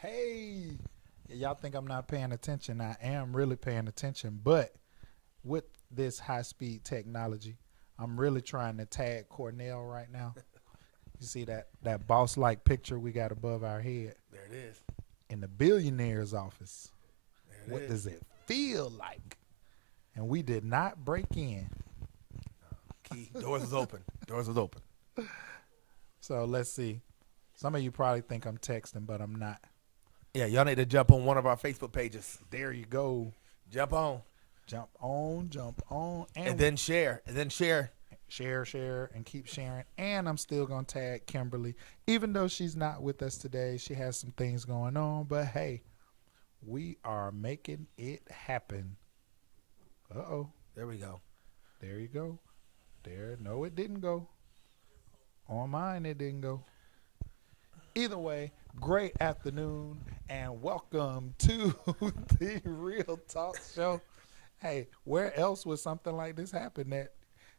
Hey, y'all think I'm not paying attention? I am really paying attention, but with this high-speed technology, I'm really trying to tag Cornell right now. You see that boss-like picture we got above our head There it is. in the billionaire's office. There it What is. does it feel like? And we did not break in. Key. Doors is open. Doors is open. So let's see. Some of you probably think I'm texting, but I'm not. Yeah, y'all need to jump on one of our Facebook pages. There you go. Jump on. Jump on, And then share. And then share. share, and keep sharing. And I'm still going to tag Kimberly. Even though she's not with us today, she has some things going on. But, hey, we are making it happen. Uh-oh. There we go. There you go. There. No, it didn't go. On mine, it didn't go. Either way, great afternoon, and welcome to the Real Talk Show. Hey, where else would something like this happen that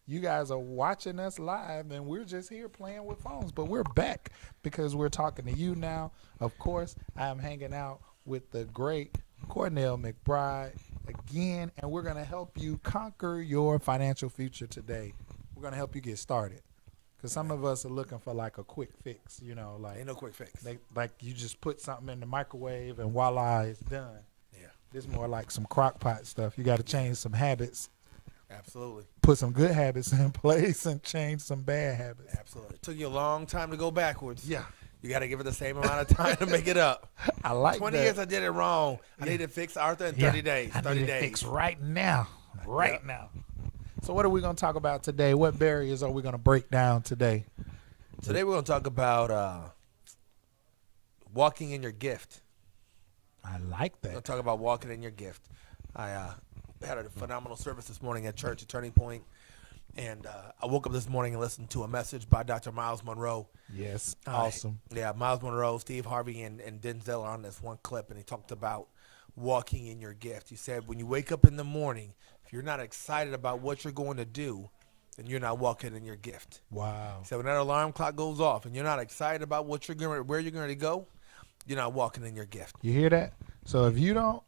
you guys are watching us live and we're just here playing with phones? But we're back because we're talking to you now. Of course, I am hanging out with the great Cornell McBride again, and we're going to help you conquer your financial future today. We're going to help you get started. Because some of us are looking for like a quick fix, you know, like Ain't no quick fix. like you just put something in the microwave and voila, it's done. Yeah, This more like some crock pot stuff. You got to change some habits, absolutely. put some good habits in place, and change some bad habits. Absolutely. It took you a long time to go backwards. Yeah, You got to give it the same amount of time to make it up. I like 20 that. years I did it wrong. I Yeah. need to fix Arthur in 30 days. I 30 need to days. fix right now, right Yep. now. So what are we going to talk about today? What barriers are we going to break down today? Today we're going to talk about walking in your gift. I like We're going that. to talk about walking in your gift. I had a phenomenal service this morning at church at Turning Point, and I woke up this morning and listened to a message by Dr. Miles Monroe. Yes, Uh, awesome. Yeah, Miles Monroe, Steve Harvey, and Denzel are on this one clip, and he talked about walking in your gift. He said, when you wake up in the morning, if you're not excited about what you're going to do, then you're not walking in your gift. Wow. So when that alarm clock goes off and you're not excited about what you're going, where you're going to go, you're not walking in your gift. You hear that? So if you don't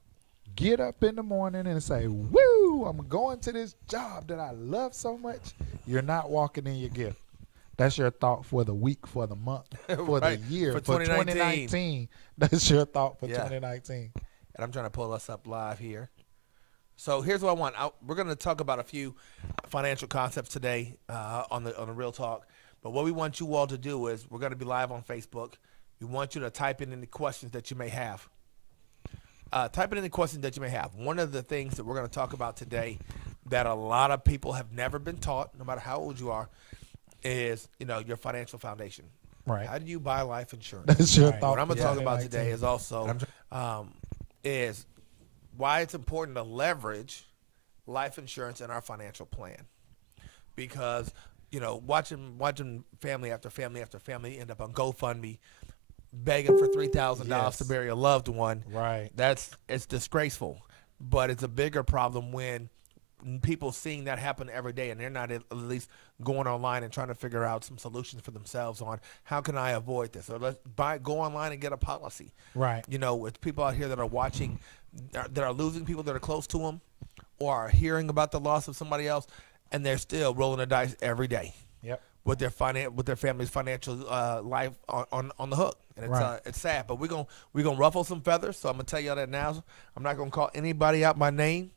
get up in the morning and say, woo, I'm going to this job that I love so much, you're not walking in your gift. That's your thought for the week, for the month, for Right. the year, For for 2019. That's your thought for Yeah. 2019. And I'm trying to pull us up live here. So here's what I want. We're going to talk about a few financial concepts today on the Real Talk. But what we want you all to do is we're going to be live on Facebook. We want you to type in any questions that you may have. Type in any questions that you may have. One of the things that we're going to talk about today that a lot of people have never been taught, no matter how old you are, is your financial foundation. Right. How do you buy life insurance? That's your What thought. I'm going for to talk about 2019. today is also is why it's important to leverage life insurance in our financial plan. Because, watching family after family after family end up on GoFundMe begging for $3,000 Yes. to bury a loved one. Right. It's disgraceful. But it's a bigger problem when people seeing that happen every day and they're not at least going online and trying to figure out some solutions for themselves on how can I avoid this, or go online and get a policy. Right. With people out here that are watching, that are losing people that are close to them, or are hearing about the loss of somebody else, and they're still rolling the dice every day. Yep. With their family's financial life on the hook, and it's Right. It's sad. But we're gonna ruffle some feathers. So I'm gonna tell y'all that now. I'm not gonna call anybody out by name,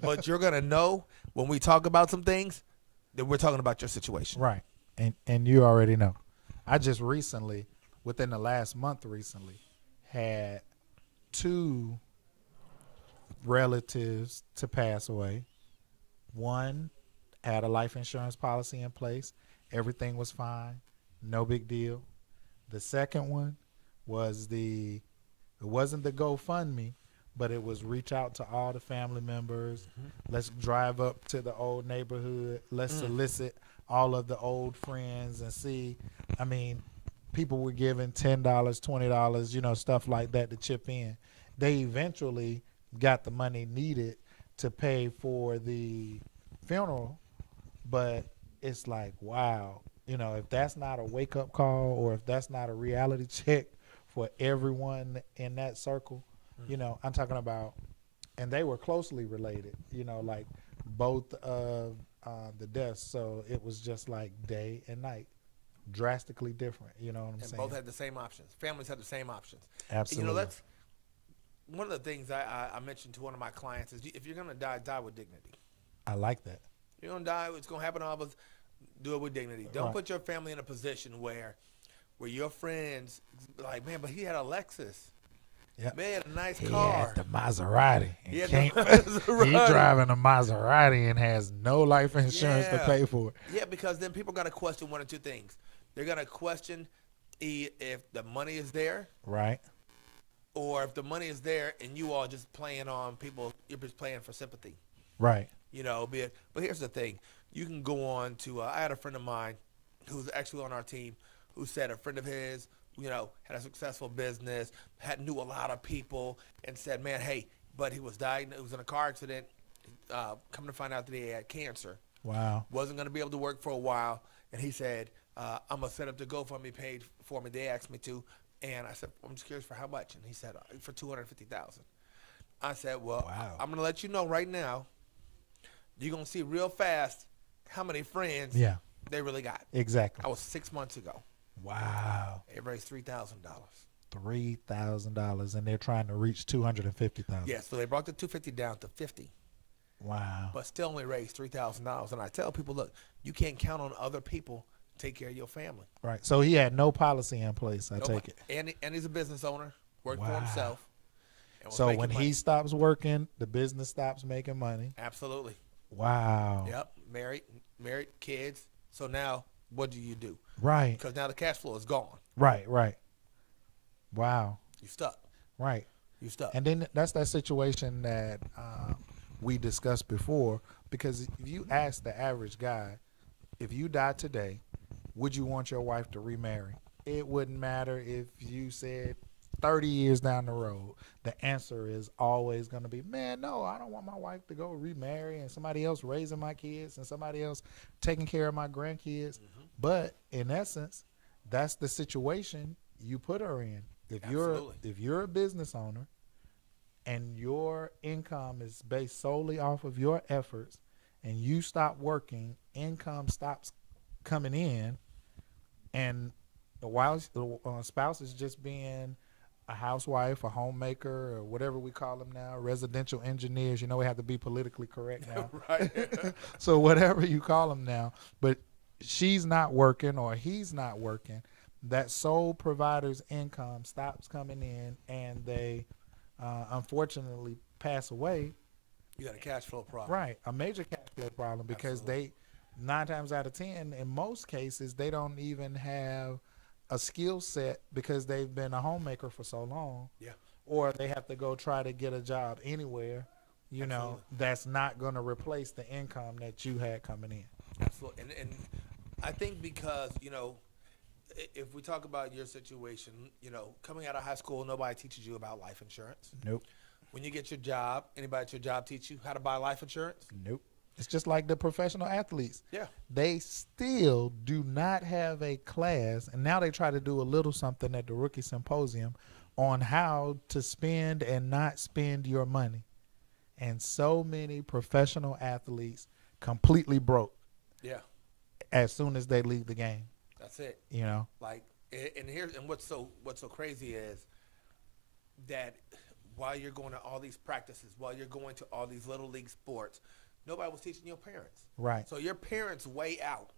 but you're gonna know when we talk about some things that we're talking about your situation. Right. And you already know. I just recently, within the last month had 2 relatives to pass away. One had a life insurance policy in place. Everything was fine. No big deal. The second one was it wasn't the GoFundMe, but it was reach out to all the family members. Let's drive up to the old neighborhood. Let's solicit all of the old friends and see. I mean, people were giving $10, $20, stuff like that to chip in. They eventually got the money needed to pay for the funeral, but it's like, wow, if that's not a wake-up call, or if that's not a reality check for everyone in that circle. You know, I'm talking about, and they were closely related, you know, like both of the deaths. So it was just like day and night, drastically different. You know what I'm And saying? both had the same options. Families had the same options. Absolutely. You know, that's one of the things I mentioned to one of my clients is if you're going to die, die with dignity. I like that. You're going to die. It's going to happen to all of us. Do it with dignity. Don't Right. put your family in a position where your friends like, man, but he had a Lexus. Yep. Man, a nice He car. had the Maserati. And He had can't, the Maserati. He driving a Maserati and has no life insurance to Yeah. pay for it. Yeah, because then people are going to question one or two things. They're going to question if the money is there, Right. or if the money is there and you all just playing on people, you're just playing for sympathy. Right. You know, but here's the thing. You can go on to, I had a friend of mine who's actually on our team who said a friend of his, you know, had a successful business, knew a lot of people, and said, man, hey, but he was diagnosed, he was in a car accident, coming to find out that he had cancer. Wow. Wasn't going to be able to work for a while, and he said, I'm going to set up the GoFundMe page for me. They asked me to, and I said, I'm just curious for how much, and he said, for $250,000. I said, well, Wow. I'm going to let you know right now, you're going to see real fast how many friends Yeah. they really got. Exactly. I was 6 months ago. Wow. It raised $3,000. $3,000, and they're trying to reach 250,000. Yeah, so they brought the 250 down to 50, Wow. but still only raised $3,000. And I tell people, look, you can't count on other people to take care of your family. Right. So he had no policy in place. I Nobody- take it. And he's a business owner, worked Wow. for himself. and was So making when money. he stops working, the business stops making money. Absolutely. Wow. Yep. Married, kids. So now, what do you do? Right. Because now the cash flow is gone. Right. Right. Wow. You stuck. Right. You stuck. And then that's that situation that we discussed before. Because if you ask the average guy, if you die today, would you want your wife to remarry? It wouldn't matter if you said 30 years down the road. The answer is always going to be, man, no, I don't want my wife to go remarry and somebody else raising my kids and somebody else taking care of my grandkids. Mm-hmm. But in essence, that's the situation you put her in. Absolutely. If you're a business owner and your income is based solely off of your efforts and you stop working, income stops coming in, and the spouse is just being a housewife, a homemaker, or whatever we call them now, residential engineers. You know, we have to be politically correct now. Right. So whatever you call them now, but she's not working or he's not working, that sole provider's income stops coming in, and they unfortunately pass away. You got a cash flow problem. Right, a major cash flow problem, because Absolutely. 9 times out of 10, in most cases, they don't even have a skill set because they've been a homemaker for so long. Yeah. Or they have to go try to get a job anywhere, you know, Absolutely. that's not going to replace the income that you had coming in. Absolutely. And I think because, you know, if we talk about your situation, you know, coming out of high school, nobody teaches you about life insurance. Nope. When you get your job, anybody at your job teach you how to buy life insurance? Nope. It's just like the professional athletes. Yeah. They still do not have a class, and now they try to do a little something at the rookie symposium on how to spend and not spend your money. And so many professional athletes completely broke Yeah. as soon as they leave the game, That's it. you know? Like, and what's so crazy is that while you're going to all these practices, while you're going to all these little league sports, nobody was teaching your parents. Right. So your parents' way out,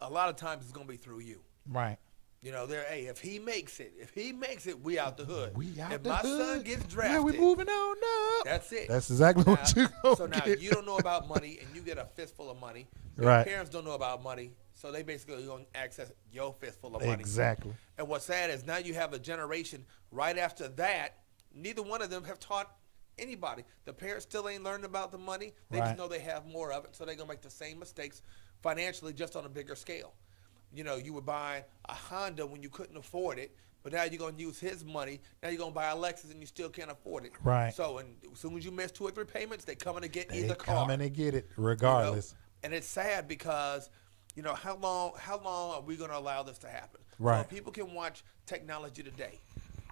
a lot of times it's going to be through you. Right. You know, hey, if he makes it, we out the hood. We out if the my hood. son gets drafted, Yeah, we moving on up. that's it. That's exactly what you gonna So now get. you don't know about money, and you get a fistful of money. Your Right. parents don't know about money, so they basically going to access your fistful of money. Exactly. And what's sad is now you have a generation right after that. Neither one of them have taught anybody. The parents still ain't learned about the money. They Right. just know they have more of it, so they're going to make the same mistakes financially, just on a bigger scale. You know, you were buying a Honda when you couldn't afford it, but now you're going to use his money. Now you're going to buy a Lexus and you still can't afford it. Right. So as soon as you miss 2 or 3 payments, they coming to get They either car. come in and get it You know? regardless. And it's sad because, you know, how long are we going to allow this to happen? Right. So people can watch technology today.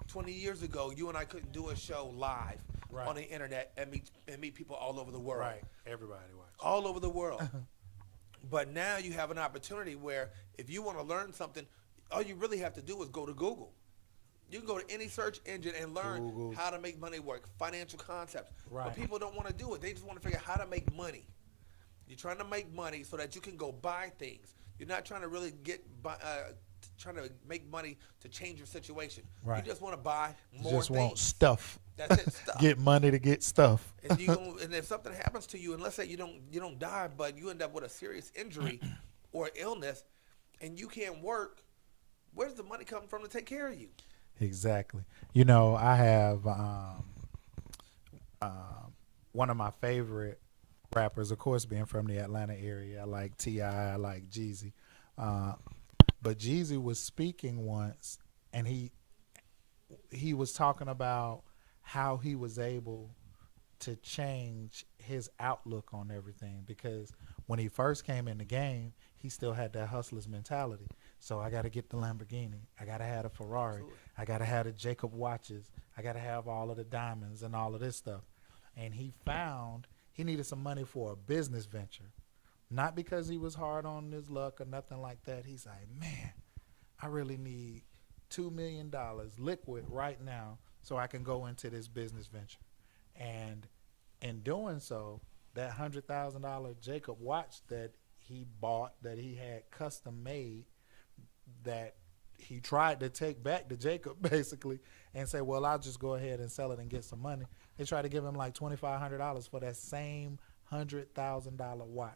20 years ago, you and I couldn't do a show live Right. on the internet and meet people all over the world. Right. Everybody watch. All over the world. But now you have an opportunity where if you want to learn something, all you really have to do is go to Google. You can go to any search engine and learn Google. how to make money work, financial concepts. Right. But people don't want to do it. They just want to figure out how to make money. You're trying to make money so that you can go buy things. You're not trying to really trying to make money to change your situation. Right. You just want to buy more You just things. want stuff. That's it, stuff. Get money to get stuff. And and if something happens to you, and let's say you don't die, but you end up with a serious injury or illness, and you can't work, where's the money coming from to take care of you? Exactly. You know, I have one of my favorite rappers, of course, being from the Atlanta area. I like T.I., I like Jeezy. But Jeezy was speaking once, and he was talking about how he was able to change his outlook on everything, because when he first came in the game, he still had that hustler's mentality. So I got to get the Lamborghini. I got to have a Ferrari. Absolutely. I got to have the Jacob watches. I got to have all of the diamonds and all of this stuff. And he found he needed some money for a business venture. Not because he was hard on his luck or nothing like that. He's like, man, I really need $2 million liquid right now so I can go into this business venture. And in doing so, that $100,000 Jacob watch that he bought, that he had custom made, that he tried to take back to Jacob basically and say, well, I'll just go ahead and sell it and get some money. They tried to give him like $2,500 for that same $100,000 watch.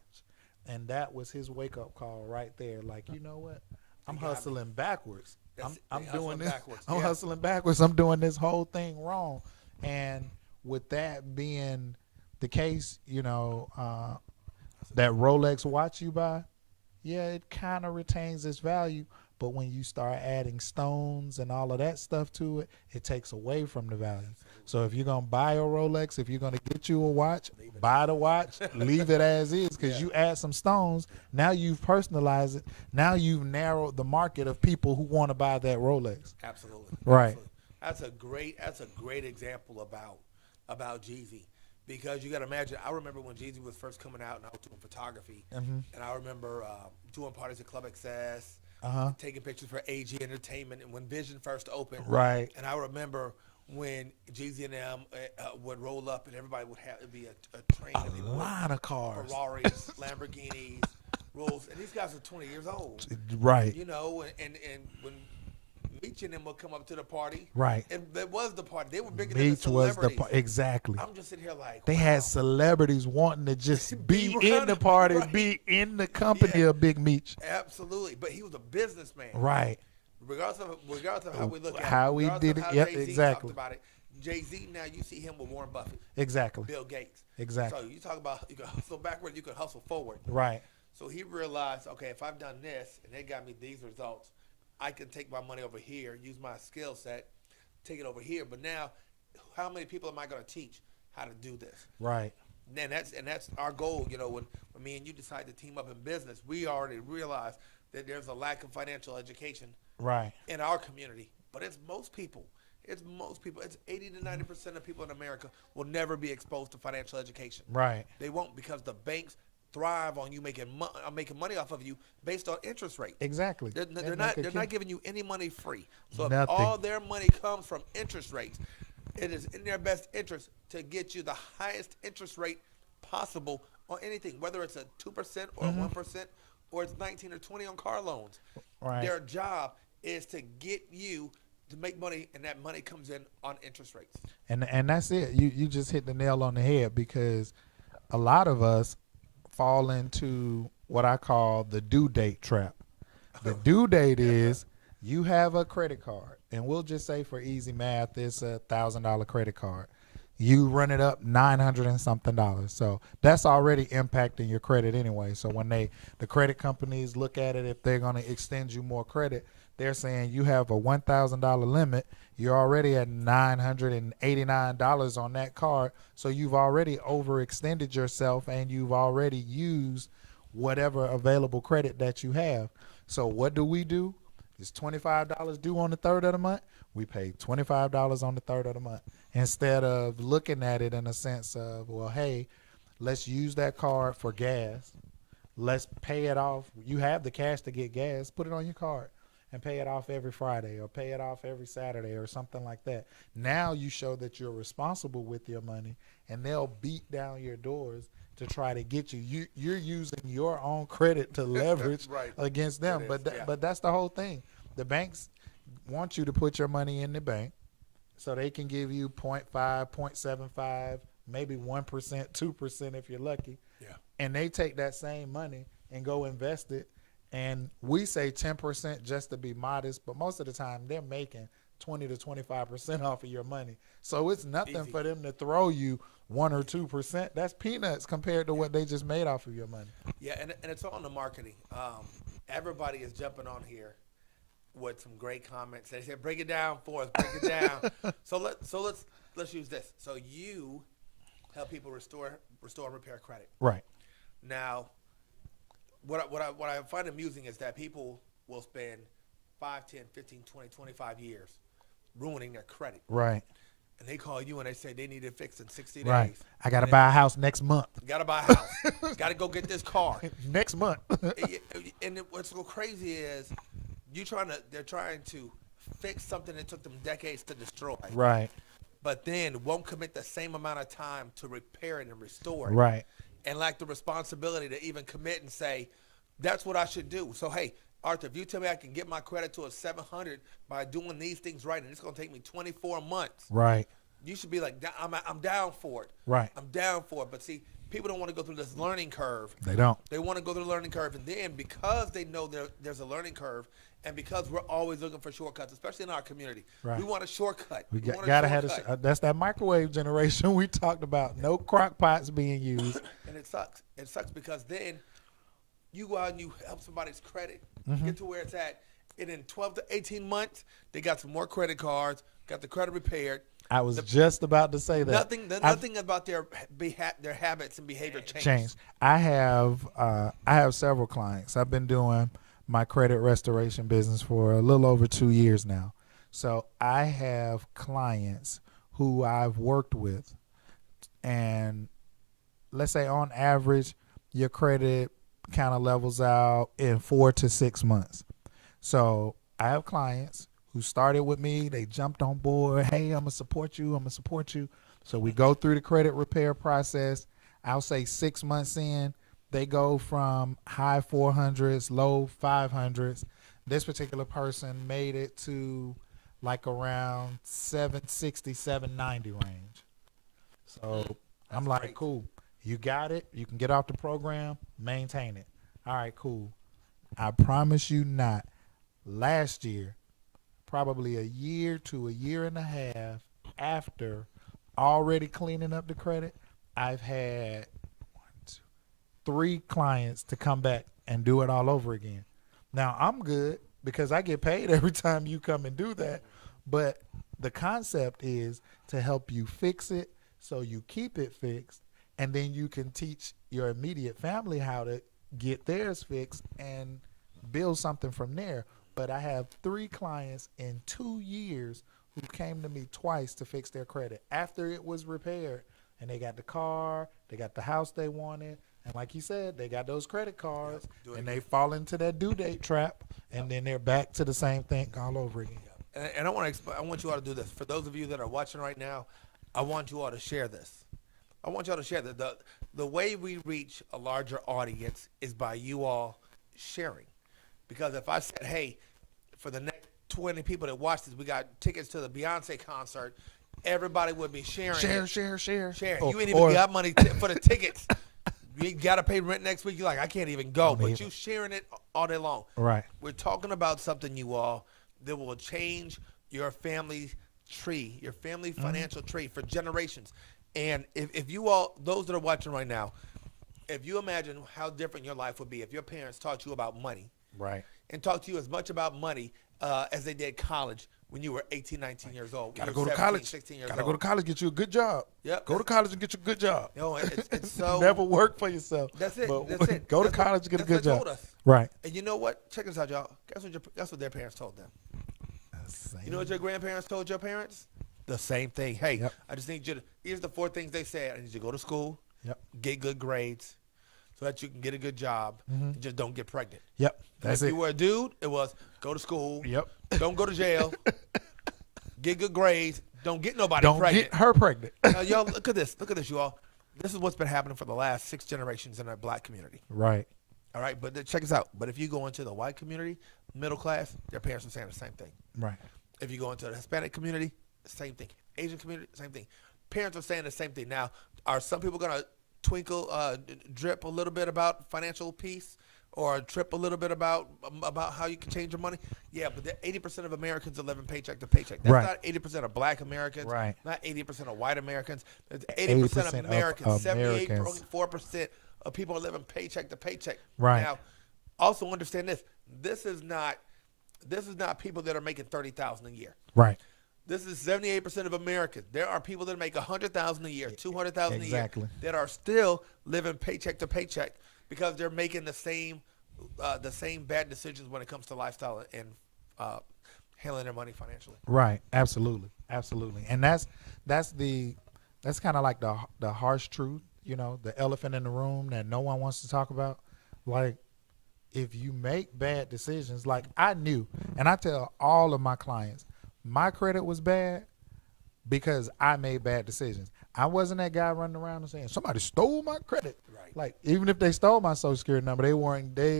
And that was his wake-up call right there. Like, you know what? I'm hustling backwards. I'm doing this. I'm hustling backwards. I'm doing this whole thing wrong. And with that being the case, you know, that Rolex watch you buy, yeah, it kind of retains its value. But when you start adding stones and all of that stuff to it, it takes away from the value. So if you're going to buy a Rolex, if you're going to get you a watch, buy the watch, leave it as is, because you add some stones. Now you've personalized it. Now you've narrowed the market of people who want to buy that Rolex. Absolutely. Right. Absolutely. That's a great example about Jeezy. Because you got to imagine, I remember when Jeezy was first coming out and I was doing photography. And I remember doing parties at Club Excess, taking pictures for AG Entertainment, and when Vision first opened. Right. And I remember when Jeezy and them would roll up and everybody would have, it'd be a train. A lot of cars. Ferraris, Lamborghinis, Rolls. And these guys are 20 years old. Right. You know, and when Meech and them would come up to the party. Right. And it was the party. They were bigger than the Meech was celebrities. the exactly. I'm just sitting here like, They wow. had celebrities wanting to just be in the party, right. be in the company of Big Meech. Absolutely. But he was a businessman. Right. Regardless of how we look at how it. we Regardless did of it. how Yep, Jay-Z exactly. talked about it. Jay-Z, now you see him with Warren Buffett. Exactly. Bill Gates. Exactly. So you talk about you can hustle backward, you can hustle forward. Right. So he realized, okay, if I've done this and they got me these results, I can take my money over here, use my skill set, take it over here. But now, how many people am I going to teach how to do this? Right. And that's our goal. You know, when me and you decide to team up in business, we already realize that there's a lack of financial education Right. in our community. But it's most people. It's 80 to 90% of people in America will never be exposed to financial education. Right. They won't, because the banks thrive on you making money off of you based on interest rate. Exactly. They're not giving you any money free. So if Nothing. all their money comes from interest rates, it is in their best interest to get you the highest interest rate possible on anything, whether it's a 2% or 1% or it's 19 or 20 on car loans. Right. Their job is to get you to make money, and that money comes in on interest rates. And that's it. You just hit the nail on the head, because a lot of us fall into what I call the due date trap. The due date is you have a credit card, and we'll just say for easy math, it's $1,000 credit card. You run it up $900 and something. So that's already impacting your credit anyway. So when the credit companies look at it, if they're going to extend you more credit, they're saying you have a $1,000 limit. You're already at $989 on that card. So you've already overextended yourself, and you've already used whatever available credit that you have. So what do? It's $25 due on the 3rd of the month. We pay $25 on the third of the month instead of looking at it in a sense of, well, hey, let's use that card for gas. Let's pay it off. You have the cash to get gas. Put it on your card and pay it off every Friday or pay it off every Saturday or something like that. Now you show that you're responsible with your money, and they'll beat down your doors to try to get you. You're using your own credit to leverage Right. against them. But that's the whole thing. The banks want you to put your money in the bank so they can give you 0.5, 0.75, maybe 1%, 2% if you're lucky. Yeah. And they take that same money and go invest it. And we say 10% just to be modest, but most of the time they're making 20 to 25% off of your money. So it's nothing for them to throw you 1 or 2%. That's peanuts compared to what they just made off of your money. Yeah, and it's all in the marketing. Everybody is jumping on here with some great comments. They said, "Break it down for us. Break it down." So let's use this. So you help people restore and repair credit. Right. Now, what I find amusing is that people will spend 5, 10, 15, 20, 25 years ruining their credit. Right. And they call you and they say they need it fixed in 60 Right. days. I got to buy a house next month. Got to buy a house. Got to go get this car. Next month. And what's so crazy is they're trying to fix something that took them decades to destroy. Right. But then won't commit the same amount of time to repair it and restore it. Right. And lack the responsibility to even commit and say, that's what I should do. So, hey, Arthur, if you tell me I can get my credit to a 700 by doing these things right, and it's going to take me 24 months. Right. You should be like, I'm down for it. Right. I'm down for it. But see, people don't want to go through this learning curve. They don't. They want to go through the learning curve. And then because they know there's a learning curve, and because we're always looking for shortcuts, especially in our community, Right. we want a shortcut. We gotta have that's that microwave generation we talked about. No crock pots being used. And it sucks. It sucks because then you go out and you help somebody's credit get to where it's at. And in 12 to 18 months, they got some more credit cards, got the credit repaired. I was just about to say that. Nothing about their habits and behavior changed. I have several clients. I've been doing my credit restoration business for a little over 2 years now. So I have clients who I've worked with, and let's say on average, your credit kind of levels out in 4 to 6 months. So I have clients who started with me. They jumped on board. Hey, I'm going to support you. I'm going to support you. So we go through the credit repair process. I'll say 6 months in, they go from high 400s, low 500s. This particular person made it to like around 760, 790 range. So I'm like, great. Cool. You got it. You can get off the program, maintain it. All right, cool. I promise you not. Last year, probably a year to a year and a half after already cleaning up the credit, I've had 3 clients to come back and do it all over again. Now, I'm good because I get paid every time you come and do that. But the concept is to help you fix it so you keep it fixed, and then you can teach your immediate family how to get theirs fixed and build something from there. But I have 3 clients in 2 years who came to me twice to fix their credit after it was repaired, and they got the car, they got the house they wanted. And like you said, they got those credit cards, and they fall into that due date trap, and then they're back to the same thing all over again. And I want you all to do this. For those of you that are watching right now, I want you all to share this. I want you all to share that the way we reach a larger audience is by you all sharing. Because if I said, hey, for the next 20 people that watch this, we got tickets to the Beyonce concert, everybody would be sharing. Share. Sharing. You ain't even got money for the tickets. You got to pay rent next week. You're like, I can't even go. But you sharing it all day long. Right. We're talking about something, you all, that will change your family tree, your family financial tree for generations. And if you all, those that are watching right now, if you imagine how different your life would be if your parents taught you about money. Right. And talked to you as much about money as they did college when you were 18, 19 years old. Gotta go to college. 16 years Gotta old. go to college, get you a good job. Yep. Go to college and get you a good job. You know, it's so. Never work for yourself. That's it. But That's it. Go That's to college and get a good what they job. told us. Right. And you know what? Check this out, y'all. Guess what their parents told them? That's the same You know what your grandparents told your parents? The same thing. Hey, Yep. I just need you to, here's the 4 things they said. I need you to go to school, Yep. get good grades, so that you can get a good job, and just don't get pregnant. Yep. And That's if it. you were a dude, it was go to school, Yep. don't go to jail, get good grades, don't get nobody Don't pregnant. get her pregnant. Y'all, look at this. Look at this, you all. This is what's been happening for the last 6 generations in our black community. Right. All right, but check this out. But if you go into the white community, middle class, their parents are saying the same thing. Right. If you go into the Hispanic community, same thing. Asian community, same thing. Parents are saying the same thing. Now, are some people going to drip a little bit about financial peace, or trip a little bit about how you can change your money? Yeah, but 80% of Americans are living paycheck to paycheck. That's Right. not 80% of black Americans. Right. Not 80% of white Americans. It's 80% of 80% of Americans. Americans. 78.4% of people are living paycheck to paycheck. Right. Now, also understand this. This is not people that are making $30,000 a year. Right. This is 78% of Americans. There are people that make $100,000 a year, $200,000 a year, Exactly. that are still living paycheck to paycheck because they're making the same bad decisions when it comes to lifestyle and handling their money financially. Right. Absolutely. Absolutely. And that's kind of like the harsh truth, you know, the elephant in the room that no one wants to talk about. Like, if you make bad decisions, like I knew, and I tell all of my clients, my credit was bad because I made bad decisions. I wasn't that guy running around and saying somebody stole my credit. Right. Like, even if they stole my social security number, they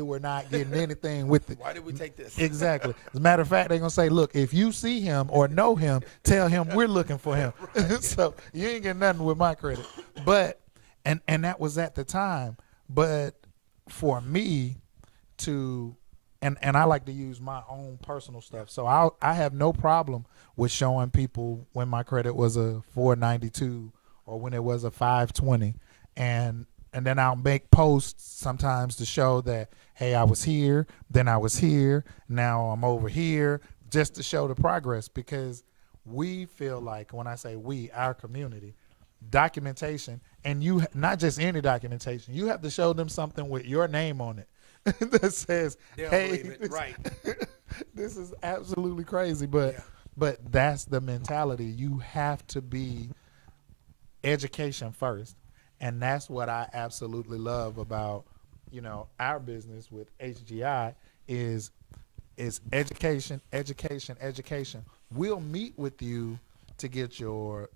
were not getting anything with it. Why did we take this? Exactly. As a matter of fact, they're gonna say, look, if you see him or know him, tell him we're looking for him. So you ain't getting nothing with my credit. But and that was at the time. But for me to and I like to use my own personal stuff. So I have no problem with showing people when my credit was a 492 or when it was a 520, and then I'll make posts sometimes to show that, hey, I was here, then I was here, now I'm over here, just to show the progress, because we feel like, when I say we, our community, documentation, and you not just any documentation, you have to show them something with your name on it that says, They don't hey, believe it. Right. this is absolutely crazy, but that's the mentality. You have to be education first, and that's what I absolutely love about, you know, our business with HGI is education, education, education. We'll meet with you to get your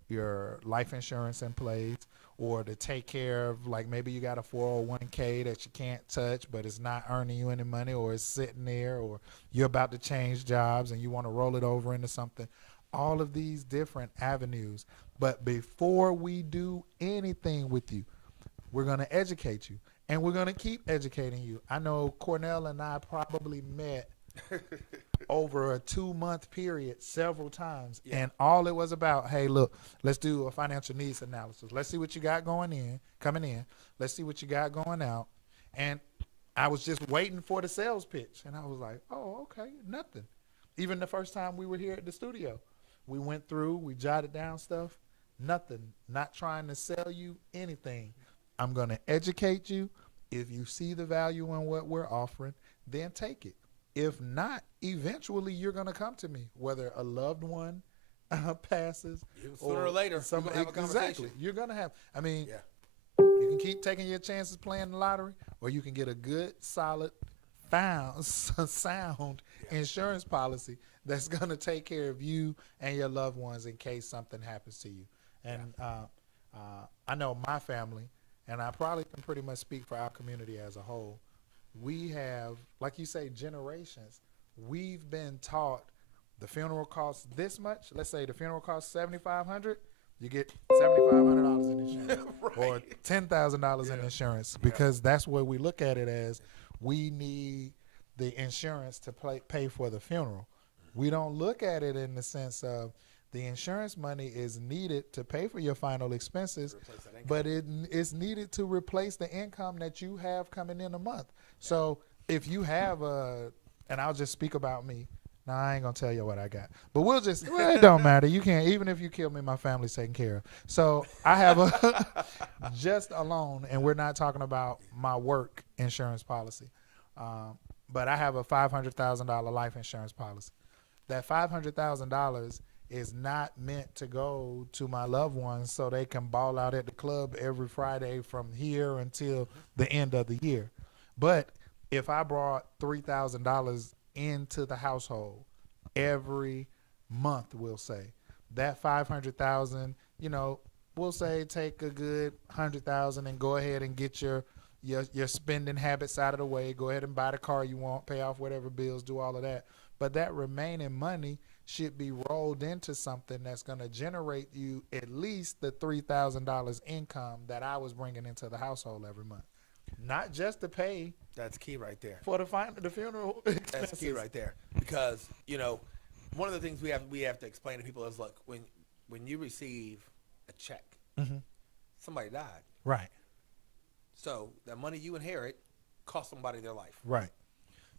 life insurance in place, or to take care of, like, maybe you got a 401k that you can't touch but it's not earning you any money, or it's sitting there, or you're about to change jobs and you want to roll it over into something. All of these different avenues. But before we do anything with you, we're going to educate you, and we're going to keep educating you. I know Cornell and I probably met over a 2-month period several times, and all it was about, hey, look, let's do a financial needs analysis. Let's see what you got coming in. Let's see what you got going out. And I was just waiting for the sales pitch, and I was like, oh, okay, nothing. Even the first time we were here at the studio, we went through, we jotted down stuff, nothing. Not trying to sell you anything. I'm going to educate you. If you see the value in what we're offering, then take it. If not, eventually you're going to come to me, whether a loved one passes. Sooner or later, we're going to have a conversation. Exactly. You're going to have, I mean, you can keep taking your chances playing the lottery, or you can get a good, solid, sound insurance policy that's going to take care of you and your loved ones in case something happens to you. And I know my family, and I probably can pretty much speak for our community as a whole, we have, like you say, generations. We've been taught the funeral costs this much. Let's say the funeral costs $7,500. You get $7,500 in insurance, or $10,000 in insurance, because that's where we look at it as. We need the insurance to pay for the funeral. We don't look at it in the sense of the insurance money is needed to pay for your final expenses, but it's needed to replace the income that you have coming in a month. So if you have and I'll just speak about me. Now, I ain't going to tell you what I got, but it don't matter. You can't, even if you kill me, my family's taken care of. So I have just alone, and we're not talking about my work insurance policy, but I have a $500,000 life insurance policy. that $500,000 is not meant to go to my loved ones so they can ball out at the club every Friday from here until the end of the year. But if I brought $3,000 into the household every month, we'll say that 500,000, we'll say take a good 100,000 and go ahead and get your spending habits out of the way. Go ahead and buy the car you want, pay off whatever bills, do all of that. But that remaining money should be rolled into something that's going to generate you at least the $3,000 income that I was bringing into the household every month. Not just to pay. That's key right there. For the funeral expenses. That's key right there. Because, one of the things we have to explain to people is, look, when you receive a check, somebody died. Right. So that money you inherit cost somebody their life. Right.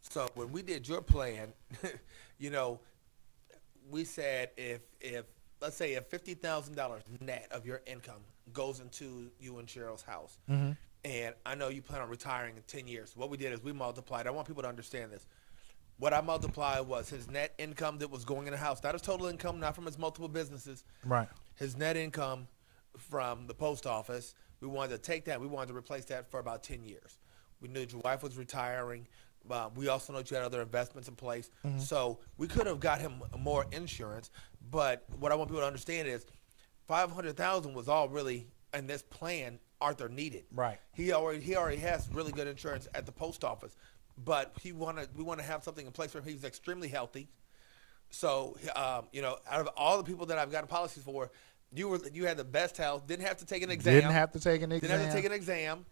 So when we did your plan, we said if let's say if $50,000 net of your income goes into you and Cheryl's house, and I know you plan on retiring in 10 years. What we did is we multiplied. I want people to understand this. What I multiplied was his net income that was going in the house, not his total income, not from his multiple businesses. Right. His net income from the post office. We wanted to take that. We wanted to replace that for about 10 years. We knew that your wife was retiring. We also know that you had other investments in place. So we could have got him more insurance. But what I want people to understand is $500,000 was all really in this plan Arthur needed. Right. He already has really good insurance at the post office. But we want to have something in place for him. He's extremely healthy. So, out of all the people that I've gotten policies for, you had the best health. Didn't have to take an exam. Didn't have to take an exam.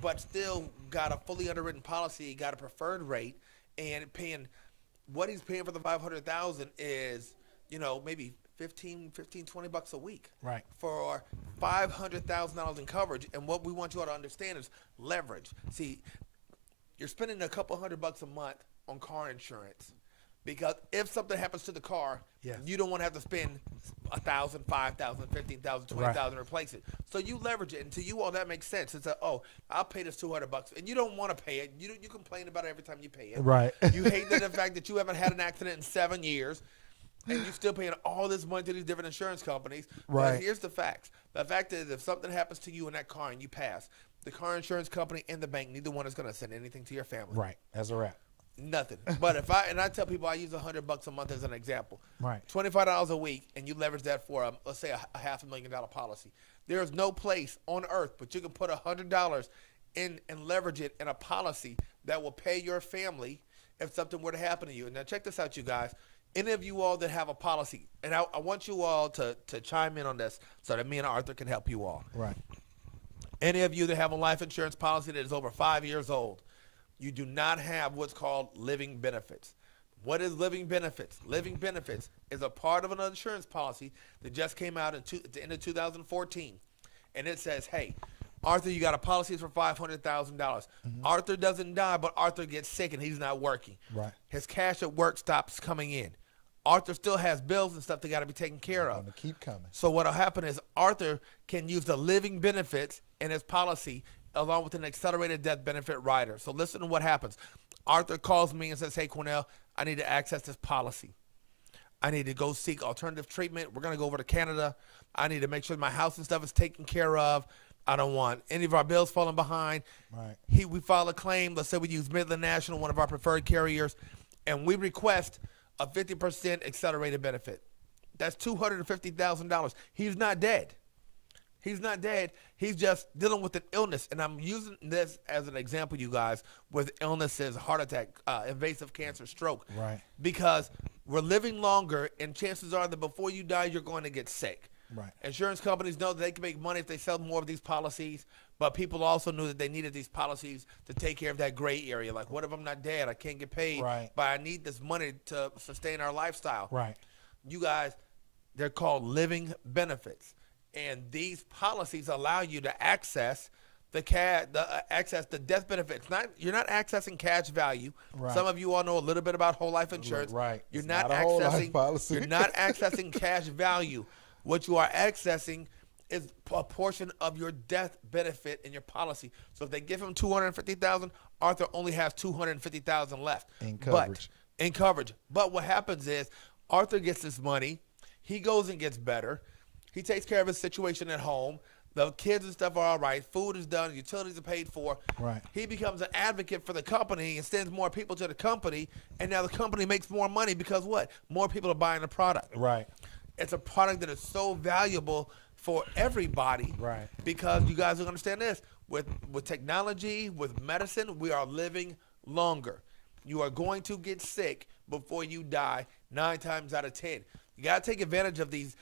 But still got a fully underwritten policy. Got a preferred rate, and what he's paying for the $500,000 is, maybe $20 a week. Right. For $500,000 in coverage. And what we want you all to understand is leverage. See, you're spending a couple $100 a month on car insurance because if something happens to the car, you don't want to have to spend $1,000, $5,000, $15,000, $20,000 to replace it. So you leverage it, and to you all that makes sense. It's I'll pay this $200, and you don't want to pay it. You complain about it every time you pay it. Right. You hate the fact that you haven't had an accident in 7 years, and you're still paying all this money to these different insurance companies. Right. But here's the facts. The fact is, if something happens to you in that car and you pass, the car insurance company and the bank, neither one is going to send anything to your family. Right. That's a wrap. Nothing. But I tell people I use $100 a month as an example. Right. $25 a week, and you leverage that for let's say a $500,000 policy. There is no place on earth, but you can put $100 in and leverage it in a policy that will pay your family if something were to happen to you. And now check this out, you guys. Any of you all that have a policy, and I want you all to chime in on this so that me and Arthur can help you all. Right. Any of you that have a life insurance policy that is over 5 years old, you do not have what's called living benefits. What is living benefits? Living benefits is a part of an insurance policy that just came out at the end of 2014. And it says, hey, Arthur, you got a policy for $500,000. Arthur doesn't die, but Arthur gets sick and he's not working. Right. His cash at work stops coming in. Arthur still has bills and stuff that got to be taken care of. Gonna keep coming. So what'll happen is Arthur can use the living benefits in his policy along with an accelerated death benefit rider. So listen to what happens. Arthur calls me and says, hey, Cornell, I need to access this policy. I need to go seek alternative treatment. We're going to go over to Canada. I need to make sure my house and stuff is taken care of. I don't want any of our bills falling behind. Right. We file a claim. Let's say we use Midland National, one of our preferred carriers, and we request a 50% accelerated benefit. That's $250,000. He's not dead. He's not dead. He's just dealing with an illness. And I'm using this as an example, you guys, with illnesses, heart attack, invasive cancer, stroke. Right. Because we're living longer, and chances are that before you die, you're going to get sick. Right. Insurance companies know that they can make money if they sell more of these policies, but people also knew that they needed these policies to take care of that gray area. Like, what if I'm not dead? I can't get paid, Right. but I need this money to sustain our lifestyle. Right. You guys, they're called living benefits. And these policies allow you to access the death benefits. You're not accessing cash value. Right. Some of you all know a little bit about whole life insurance. Right. You're It's not not a whole life accessing. policy. You're not accessing cash value. What you are accessing is a portion of your death benefit in your policy. So if they give him $250,000, Arthur only has $250,000 left In coverage. But in coverage. But what happens is Arthur gets his money. He goes and gets better. He takes care of his situation at home. The kids and stuff are all right. Food is done. Utilities are paid for. Right. He becomes an advocate for the company and sends more people to the company. And now the company makes more money because what? More people are buying the product. Right. It's a product that is so valuable for everybody. Right. Because you guys will understand this. With technology, with medicine, we are living longer. You are going to get sick before you die 9 times out of 10. You got to take advantage of these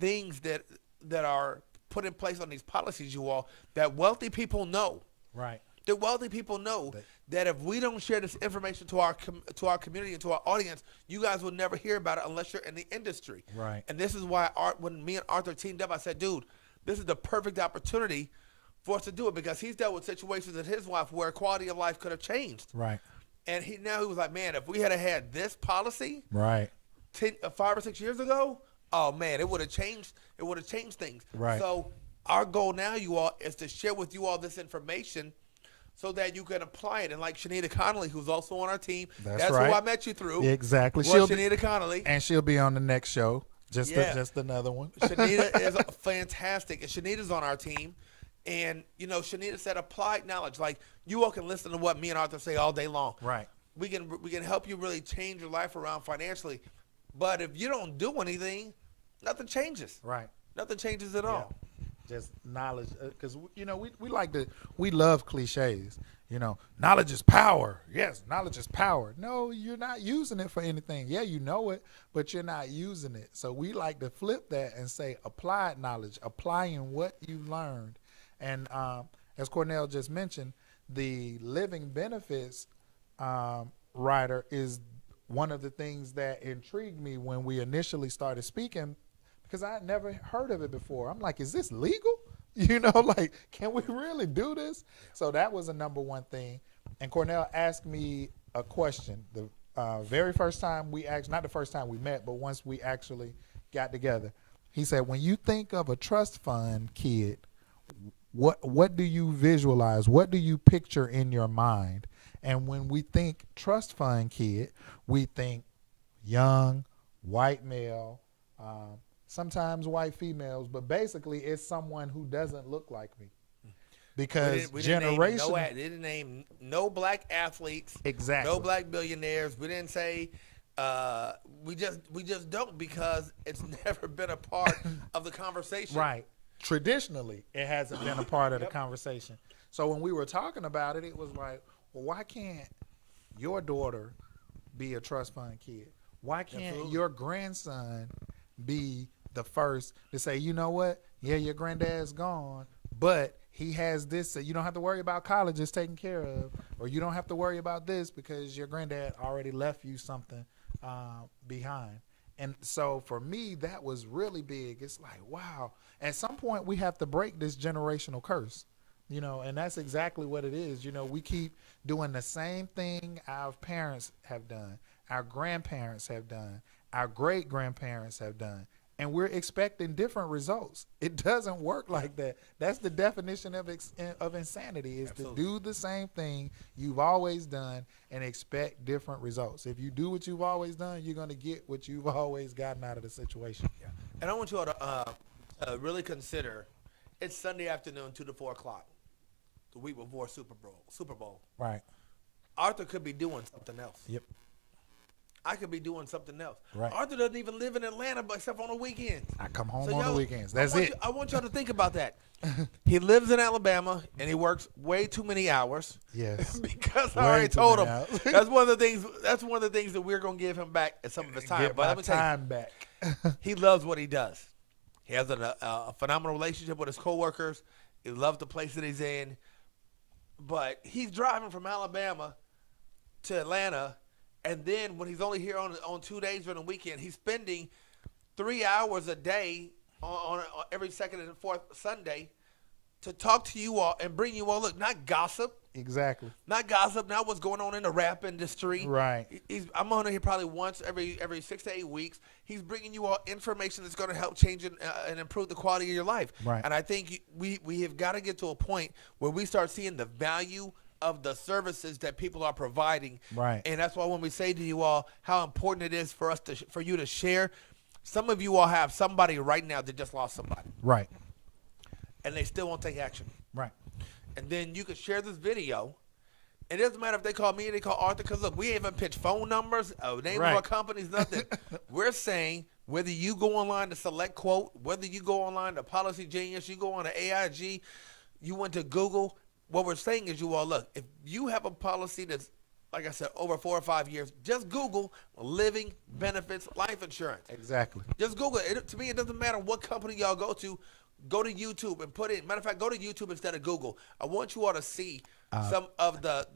things that are put in place on these policies, you all, that wealthy people know. Right. The wealthy people know that if we don't share this information to our community and to our audience, you guys will never hear about it unless you're in the industry. Right. And this is why when me and Arthur teamed up, I said, dude, this is the perfect opportunity for us to do it, because he's dealt with situations in his life where quality of life could have changed. Right. And he was like, man, if we had this policy Right. 5 or 6 years ago, oh man, it would have changed. It would have changed things. Right. So our goal now, you all, is to share with you all this information so that you can apply it. And like Shanita Connolly, who's also on our team, that's right. who I met you through. Exactly. Was Shanita Connolly. And she'll be on the next show. Just another one. Shanita is fantastic. And Shanita's on our team. And, Shanita said applied knowledge. Like, you all can listen to what me and Arthur say all day long. Right. We can help you really change your life around financially. But if you don't do anything, nothing changes. Right. Nothing changes at all. Just knowledge, because we love cliches. Knowledge is power. Yes, knowledge is power. No, you're not using it for anything. Yeah, you know it, but you're not using it. So we like to flip that and say applied knowledge, applying what you learned. And as Cornell just mentioned, the living benefits rider is one of the things that intrigued me when we initially started speaking, because I had never heard of it before. I'm like, is this legal? Can we really do this? So that was a number one thing. And Cornell asked me a question. The very first time not the first time we met, but once we actually got together, he said, when you think of a trust fund kid, what do you visualize? What do you picture in your mind? And when we think trust fund kid, we think young, white male, sometimes white females, but basically it's someone who doesn't look like me. Because we didn't name no black athletes. Exactly. No black billionaires. We didn't say we just don't, because it's never been a part of the conversation. Right. Traditionally, it hasn't been a part of the conversation. So when we were talking about it, it was like, well, why can't your daughter be a trust fund kid? Why can't your grandson be the first to say, you know what? Yeah, your granddad's gone, but he has this. So you don't have to worry about college is taken care of, or you don't have to worry about this because your granddad already left you something behind. And so for me, that was really big. It's like, wow. At some point, we have to break this generational curse, and that's exactly what it is. We keep doing the same thing our parents have done, our grandparents have done, our great-grandparents have done, and we're expecting different results. It doesn't work like that. That's the definition of insanity, is Absolutely. to do the same thing you've always done and expect different results. If you do what you've always done, you're going to get what you've always gotten out of the situation. Yeah. And I want you all to really consider, it's Sunday afternoon, 2 to 4 o'clock, the week before Super Bowl. Right. Arthur could be doing something else. Yep. I could be doing something else. Right. Arthur doesn't even live in Atlanta except on the weekends. I come home on the weekends. That's it. I want y'all to think about that. He lives in Alabama, and he works way too many hours. Yes. Because Way I already too told many him hours. that's one of the things. That's one of the things that we're gonna give him back at some of his time. Get But my let me tell you, time back. he loves what he does. He has a phenomenal relationship with his coworkers. He loves the place that he's in. But he's driving from Alabama to Atlanta, and then when he's only here on 2 days during the weekend, he's spending 3 hours a day on every second and fourth Sunday to talk to you all and bring you all, look, not gossip. Exactly. Not gossip, not what's going on in the rap industry. Right. I'm on here probably once every 6 to 8 weeks. He's bringing you all information that's going to help change and improve the quality of your life. Right. And I think we have got to get to a point where we start seeing the value of the services that people are providing. Right. And that's why when we say to you all how important it is for us for you to share, some of you all have somebody right now that just lost somebody. Right. And they still won't take action. Right. And then you can share this video. It doesn't matter if they call me or they call Arthur, because look, we ain't even pitch phone numbers, name of our companies, nothing. We're saying whether you go online to Select Quote, whether you go online to Policy Genius, you go on to AIG, you went to Google, what we're saying is you all, look, if you have a policy that's, like I said, over 4 or 5 years, just Google living benefits life insurance. Exactly. Just Google it. To me, it doesn't matter what company y'all go to. Go to YouTube and put in. Matter of fact, go to YouTube instead of Google. I want you all to see some of the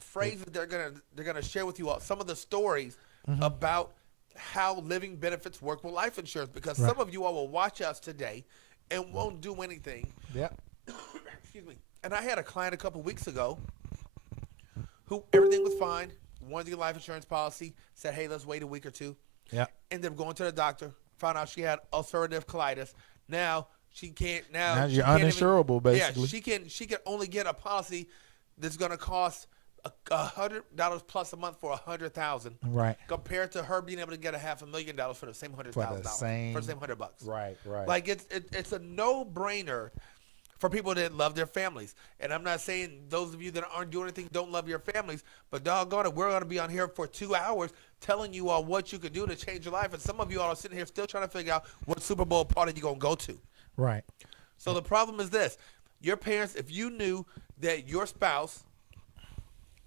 phrases they're gonna share with you all. Some of the stories about how living benefits work with life insurance, because some of you all will watch us today and won't do anything. Yeah. Excuse me. And I had a client a couple weeks ago who everything was fine, wanted to get a life insurance policy, said, hey, let's wait a week or two. Yeah. Ended up going to the doctor, found out she had ulcerative colitis. Now she can't. Now she you're can't uninsurable, basically. Yeah, she can only get a policy that's going to cost $100 plus a month for $100,000. Right. Compared to her being able to get $500,000 for the same $100,000. For the same $100. Right. Right. Like it's a no-brainer for people that love their families. And I'm not saying those of you that aren't doing anything don't love your families, but doggone it, we're going to be on here for 2 hours telling you all what you could do to change your life. And some of you all are sitting here still trying to figure out what Super Bowl party you're going to go to. Right. So the problem is this. Your parents, if you knew that your spouse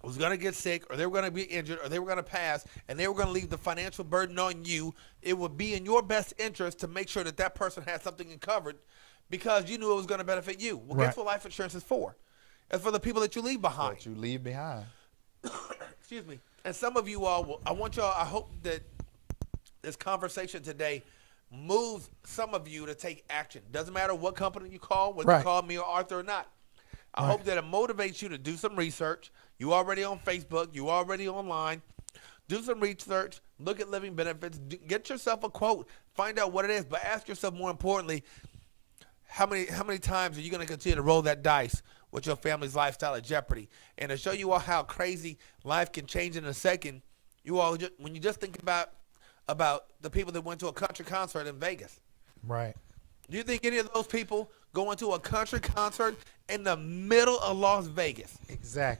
was going to get sick, or they were going to be injured, or they were going to pass, and they were going to leave the financial burden on you, it would be in your best interest to make sure that that person had something covered, because you knew it was going to benefit you. Well, guess what life insurance is for? It's for the people that you leave behind. That you leave behind. Excuse me. And some of you all, I hope that this conversation today moves some of you to take action. Doesn't matter what company you call, whether you call me or Arthur or not. I hope that it motivates you to do some research. You already on Facebook. You already online. Do some research. Look at living benefits. Get yourself a quote. Find out what it is. But ask yourself, more importantly, how many times are you going to continue to roll that dice with your family's lifestyle at jeopardy? And to show you all how crazy life can change in a second, you all, when you just think about the people that went to a country concert in Vegas. Right. Do you think any of those people going to a country concert in the middle of Las Vegas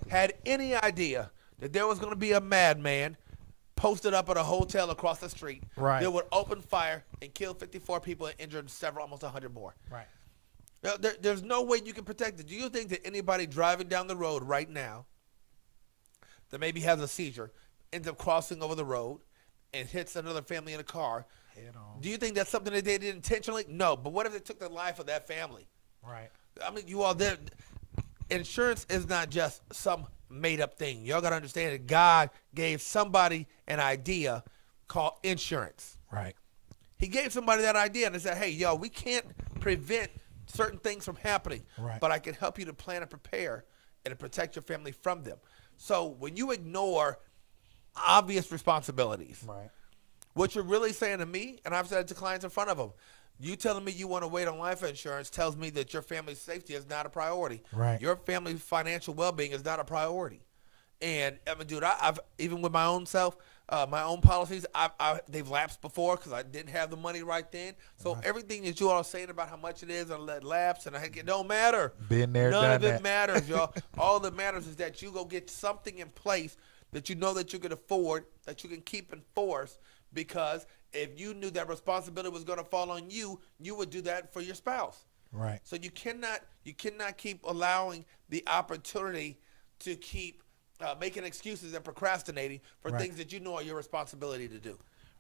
had any idea that there was going to be a madman posted up at a hotel across the street that would open fire and kill 54 people and injure almost 100 more? Right. There's no way you can protect it. Do you think that anybody driving down the road right now that maybe has a seizure ends up crossing over the road and hits another family in a car? Head on. Do you think that's something that they did intentionally? No. But what if they took the life of that family? Right. I mean, you all there. Insurance is not just some made-up thing. Y'all got to understand that God gave somebody an idea called insurance. Right. He gave somebody that idea and they said, hey, yo, we can't prevent certain things from happening, but I can help you to plan and prepare and to protect your family from them. So when you ignore obvious responsibilities, what you're really saying to me, and I've said it to clients in front of them, you telling me you want to wait on life insurance tells me that your family's safety is not a priority. Right. Your family's financial well-being is not a priority. And I mean, dude, I've even with my own self, my own policies, they've lapsed before because I didn't have the money right then. So everything that you all are saying about how much it is and let lapse, and it don't matter. Been there, None done of it that. matters, y'all. All that matters is that you go get something in place that you know that you can afford, that you can keep in force, because if you knew that responsibility was going to fall on you, you would do that for your spouse. Right. So you cannot keep allowing the opportunity to keep making excuses and procrastinating for things that you know are your responsibility to do.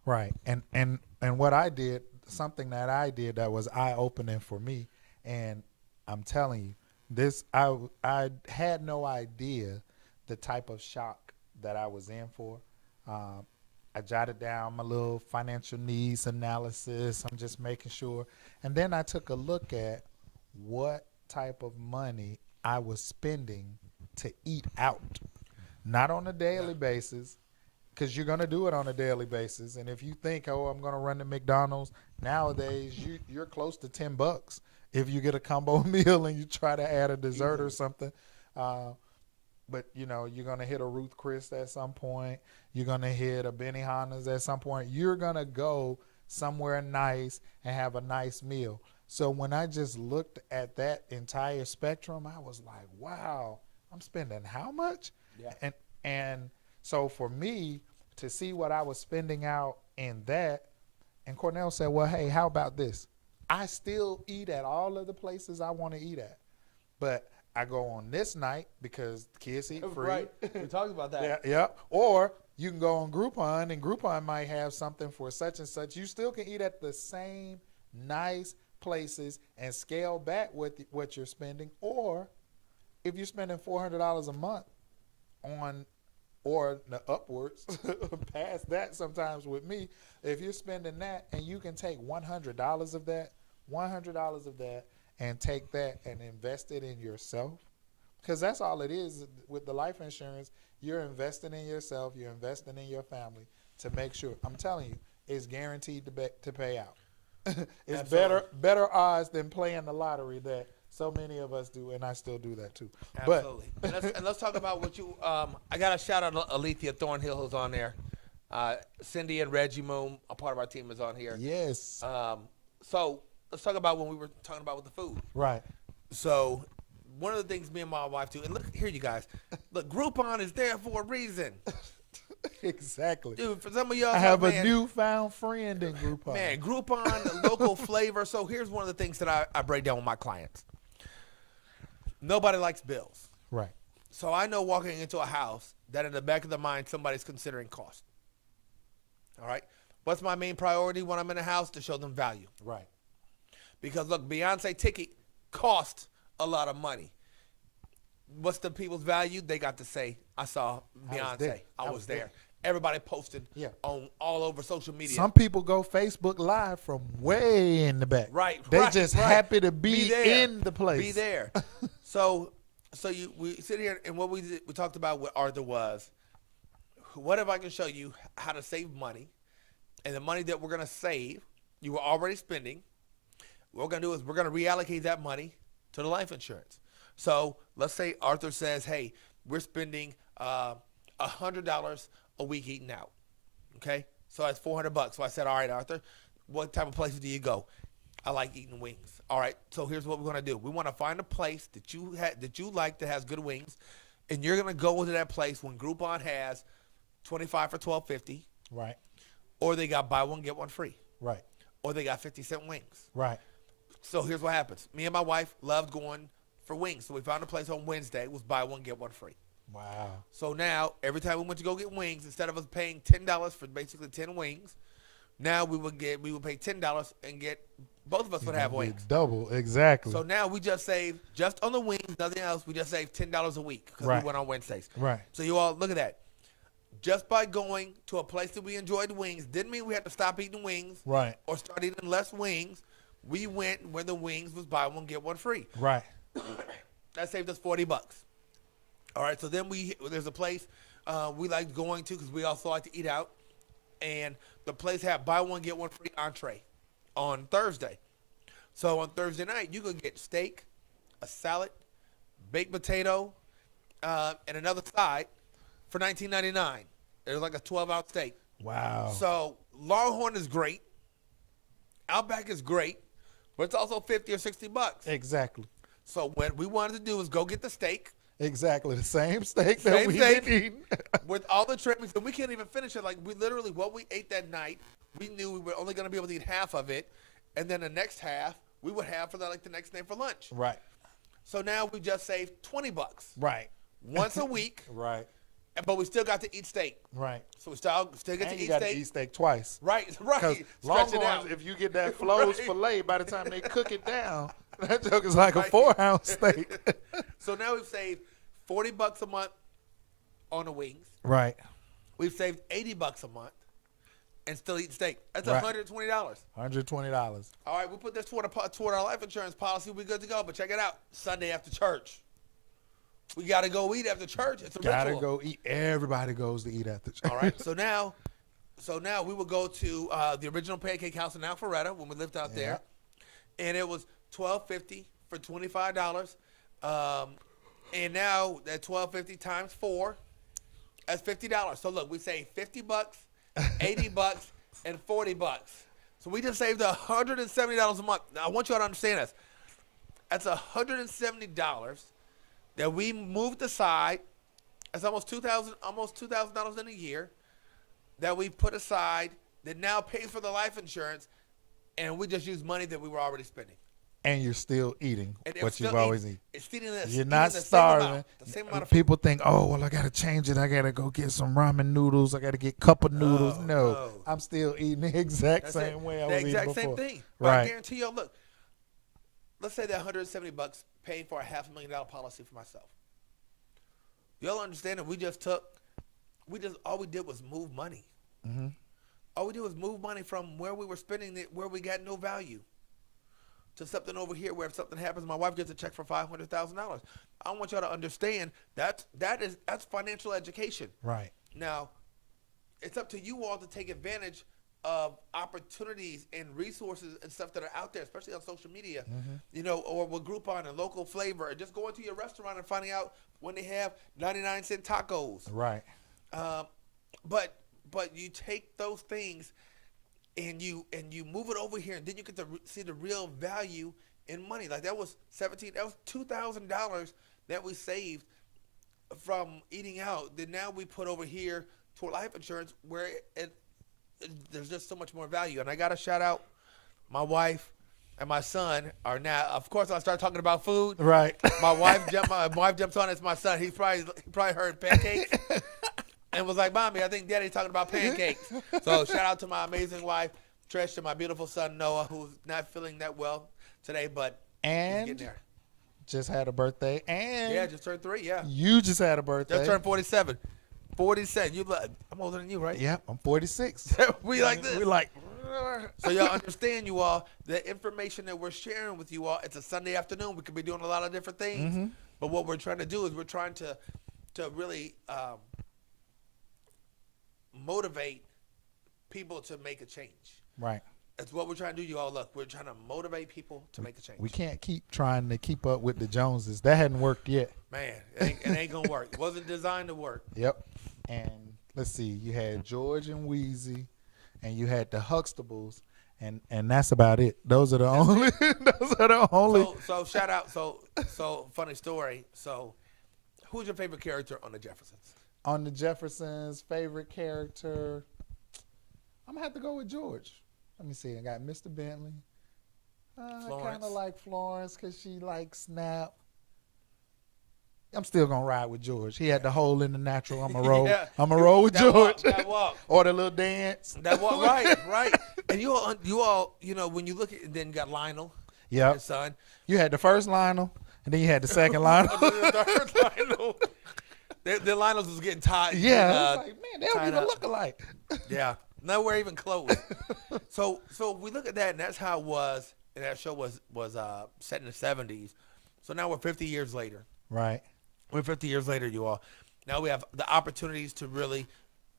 Right. And what I did, something that I did that was eye-opening for me, and I'm telling you, this I had no idea the type of shock that I was in for. I jotted down my little financial needs analysis. I'm just making sure. And then I took a look at what type of money I was spending to eat out. Not on a daily basis, because you're going to do it on a daily basis. And if you think, oh, I'm going to run to McDonald's, nowadays you're close to $10 if you get a combo meal and you try to add a dessert or something. but you know, you're gonna hit a Ruth Chris at some point. You're gonna hit a Benihana's at some point. You're gonna go somewhere nice and have a nice meal. So when I just looked at that entire spectrum, I was like, wow, I'm spending how much? Yeah. And so for me to see what I was spending out in that, and Cornell said, well, hey, how about this? I still eat at all of the places I want to eat at, but I go on this night because kids eat free. Right. We talked about that. Yeah. Or you can go on Groupon, and Groupon might have something for such and such. You still can eat at the same nice places and scale back what you're spending. Or if you're spending $400 a month on, or the upwards, past that sometimes with me, if you're spending that and you can take $100 of that, and take that and invest it in yourself, because that's all it is with the life insurance. You're investing in yourself, you're investing in your family to make sure. I'm telling you, it's guaranteed to pay out. It's Absolutely. better odds than playing the lottery that so many of us do, and I still do that too. Absolutely. And let's talk about what you. I got to shout out Alethea Thornhill, who's on there. Cindy and Reggie Moon, a part of our team, is on here. Yes. So let's talk about when we were talking about with the food. Right. So one of the things me and my wife do, and look here, you guys, look, Groupon is there for a reason. Exactly. Dude, for some of y'all, I have a newfound friend in Groupon. Man, Groupon, local flavor. So here's one of the things that I break down with my clients. Nobody likes bills. Right. So I know walking into a house that in the back of the mind, somebody's considering cost. All right. What's my main priority when I'm in a house? To show them value. Right. Because look, Beyonce ticket cost a lot of money. What's the people's value? They got to say, I saw Beyonce. I was there. Everybody posted on all over social media. Some people go Facebook Live from way in the back. Right. They just happy to be there. in the place. Be there. So we sit here, and what we talked about with Arthur was, what if I can show you how to save money, and the money that we're going to save, you were already spending. What we're going to do is we're going to reallocate that money to the life insurance. So let's say Arthur says, hey, we're spending $100 a week eating out. Okay? So that's $400. So I said, all right, Arthur, what type of places do you go? I like eating wings. All right, so here's what we're going to do. We want to find a place that you like that has good wings, and you're going to go into that place when Groupon has 25 for $12.50. Right. Or they got buy one, get one free. Right. Or they got 50-cent wings. Right. So here's what happens. Me and my wife loved going for wings. So we found a place on Wednesday. It was buy one, get one free. Wow. So now, every time we went to go get wings, instead of us paying $10 for basically 10 wings, now we would pay $10 and get, both of us would have wings. Double, exactly. So now we just saved, just on the wings, nothing else, we just saved $10 a week because we went on Wednesdays. Right. So you all, look at that. Just by going to a place that we enjoyed wings, didn't mean we had to stop eating wings. Right. Or start eating less wings. We went where the wings was buy one, get one free. Right. That saved us $40. All right, so then there's a place we liked going to because we also like to eat out. And the place had buy one, get one free entree on Thursday. So on Thursday night, you could get steak, a salad, baked potato, and another side for $19.99. It was like a 12-ounce steak. Wow. So Longhorn is great. Outback is great, but it's also $50 or $60. Exactly. So what we wanted to do was go get the steak. Exactly. The same steak that we've been eating. With all the trimmings, and we can't even finish it. Like, we literally, what we ate that night, we knew we were only going to be able to eat half of it, and then the next half, we would have for the next day for lunch. Right. So now we just saved $20. Right. Once a week. Right. But we still got to eat steak. Right. So we still get and to you eat got steak. to eat steak twice. Right. Because Stretch it out. Longhorns, if you get that Flo's filet, by the time they cook it down, that joke is like a 4-ounce steak. So now we've saved $40 a month on the wings. Right. We've saved $80 a month and still eat steak. That's Right. $120. $120. All right, we'll put this toward our life insurance policy. We're good to go. But check it out. Sunday after church. We got to go eat after church. It's a Gotta ritual. go eat. Everybody goes to eat after church. All right. So now we will go to the original Pancake House in Alpharetta when we lived out there. And it was $12.50 for $25. And now that $1,250 times 4, that's $50. So look, we saved $50, $80, and $40. So we just saved $170 a month. Now I want you all to understand this. That's $170 that we moved aside. That's almost $2,000 in a year that we put aside that now pays for the life insurance, and we just use money that we were already spending. And you're still eating what you've always eaten. You're eating not the starving. same amount of People think, oh, well, I got to change it. I got to go get some ramen noodles. I got to get cup of noodles. No, I'm still eating the exact same way I was eating before. The exact same thing. Right. I guarantee you, look, let's say that $170 paid for a $500,000 policy for myself. Y'all understand that all we did was move money. Mm-hmm. All we did was move money from where we were spending it, where we got no value, to something over here where if something happens, my wife gets a check for $500,000. I want y'all to understand that's financial education. Right. Now, it's up to you all to take advantage of opportunities and resources and stuff that are out there, especially on social media, you know, or with Groupon and Local Flavor, or just going to your restaurant and finding out when they have 99-cent tacos. Right. But you take those things and you move it over here, and then you get to see the real value in money. Like that was $2,000 that we saved from eating out. That now we put over here toward life insurance, where there's just so much more value. And I got to shout out my wife and my son are now. Of course, I start talking about food. Right. My wife jumps on. It's my son. He probably heard pancakes. And was like, Mommy, I think Daddy's talking about pancakes. So shout out to my amazing wife, Trish, and my beautiful son, Noah, who's not feeling that well today, but he's getting there. Just had a birthday. And yeah, just turned 3, yeah. You just had a birthday. Just turned 47. 47. I'm older than you, right? Yeah, I'm 46. We like this. We like. So y'all understand, you all, the information that we're sharing with you all, it's a Sunday afternoon. We could be doing a lot of different things. But what we're trying to do is we're trying to really motivate people to make a change. Right. That's what we're trying to do, you all. Look, we're trying to motivate people to make a change. We can't keep trying to keep up with the Joneses. That hadn't worked yet. Man, it ain't going to work. It wasn't designed to work. Yep. And let's see, you had George and Wheezy, and you had the Huxtables, and that's about it. Those are the only. So shout out. So funny story. So who's your favorite character on the Jeffersons? On the Jeffersons, favorite character, I'm going to have to go with George. Let me see. I got Mr. Bentley. I kind of like Florence because she likes Snap. I'm still going to ride with George. He had the hole in the natural. I'm going to roll. I'm going to roll with George. That walk. Or the little dance. That walk, right. And you all, you know, when you look at it, then you got Lionel. Yep. His son. You had the first Lionel, and then you had the second Lionel. The third Lionel. The Lionels was getting tied. Yeah, I was like, man, they don't even look alike. Yeah, nowhere even close. So we look at that, and that's how it was. And that show was set in the 70s. So now we're 50 years later. Right. We're 50 years later, you all. Now we have the opportunities to really,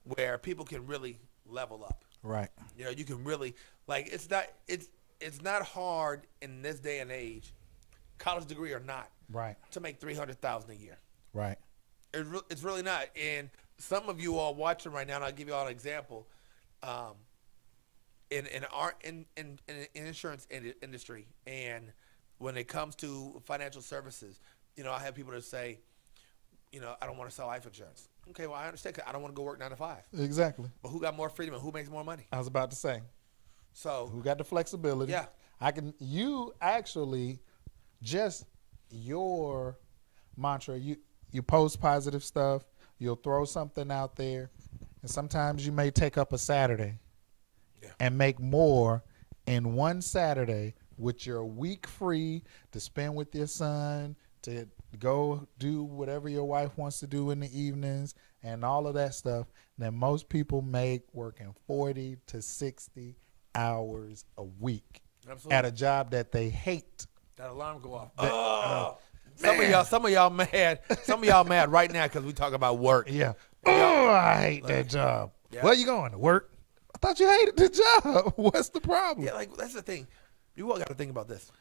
where people can really level up. Right. You know, you can really, like, it's not hard in this day and age, college degree or not. Right. To make $300,000 a year. Right. It's really not. And some of you all watching right now, and I'll give you all an example. In insurance industry, and when it comes to financial services, you know, I have people that say, you know, I don't want to sell life insurance. Okay, well, I understand, 'cause I don't want to go work 9 to 5. Exactly. But who got more freedom and who makes more money? I was about to say. So who got the flexibility? Yeah. You actually, just your mantra, you post positive stuff, you'll throw something out there, and sometimes you may take up a Saturday and make more in one Saturday with your week free to spend with your son, to go do whatever your wife wants to do in the evenings and all of that stuff that most people make working 40 to 60 hours a week. Absolutely. At a job that they hate. That alarm go off. Some of y'all mad. Some of y'all mad right now because we talk about work. Yeah. Oh, I hate that job. Yeah. Where you going? To work? I thought you hated the job. What's the problem? Yeah, like that's the thing. You all got to think about this.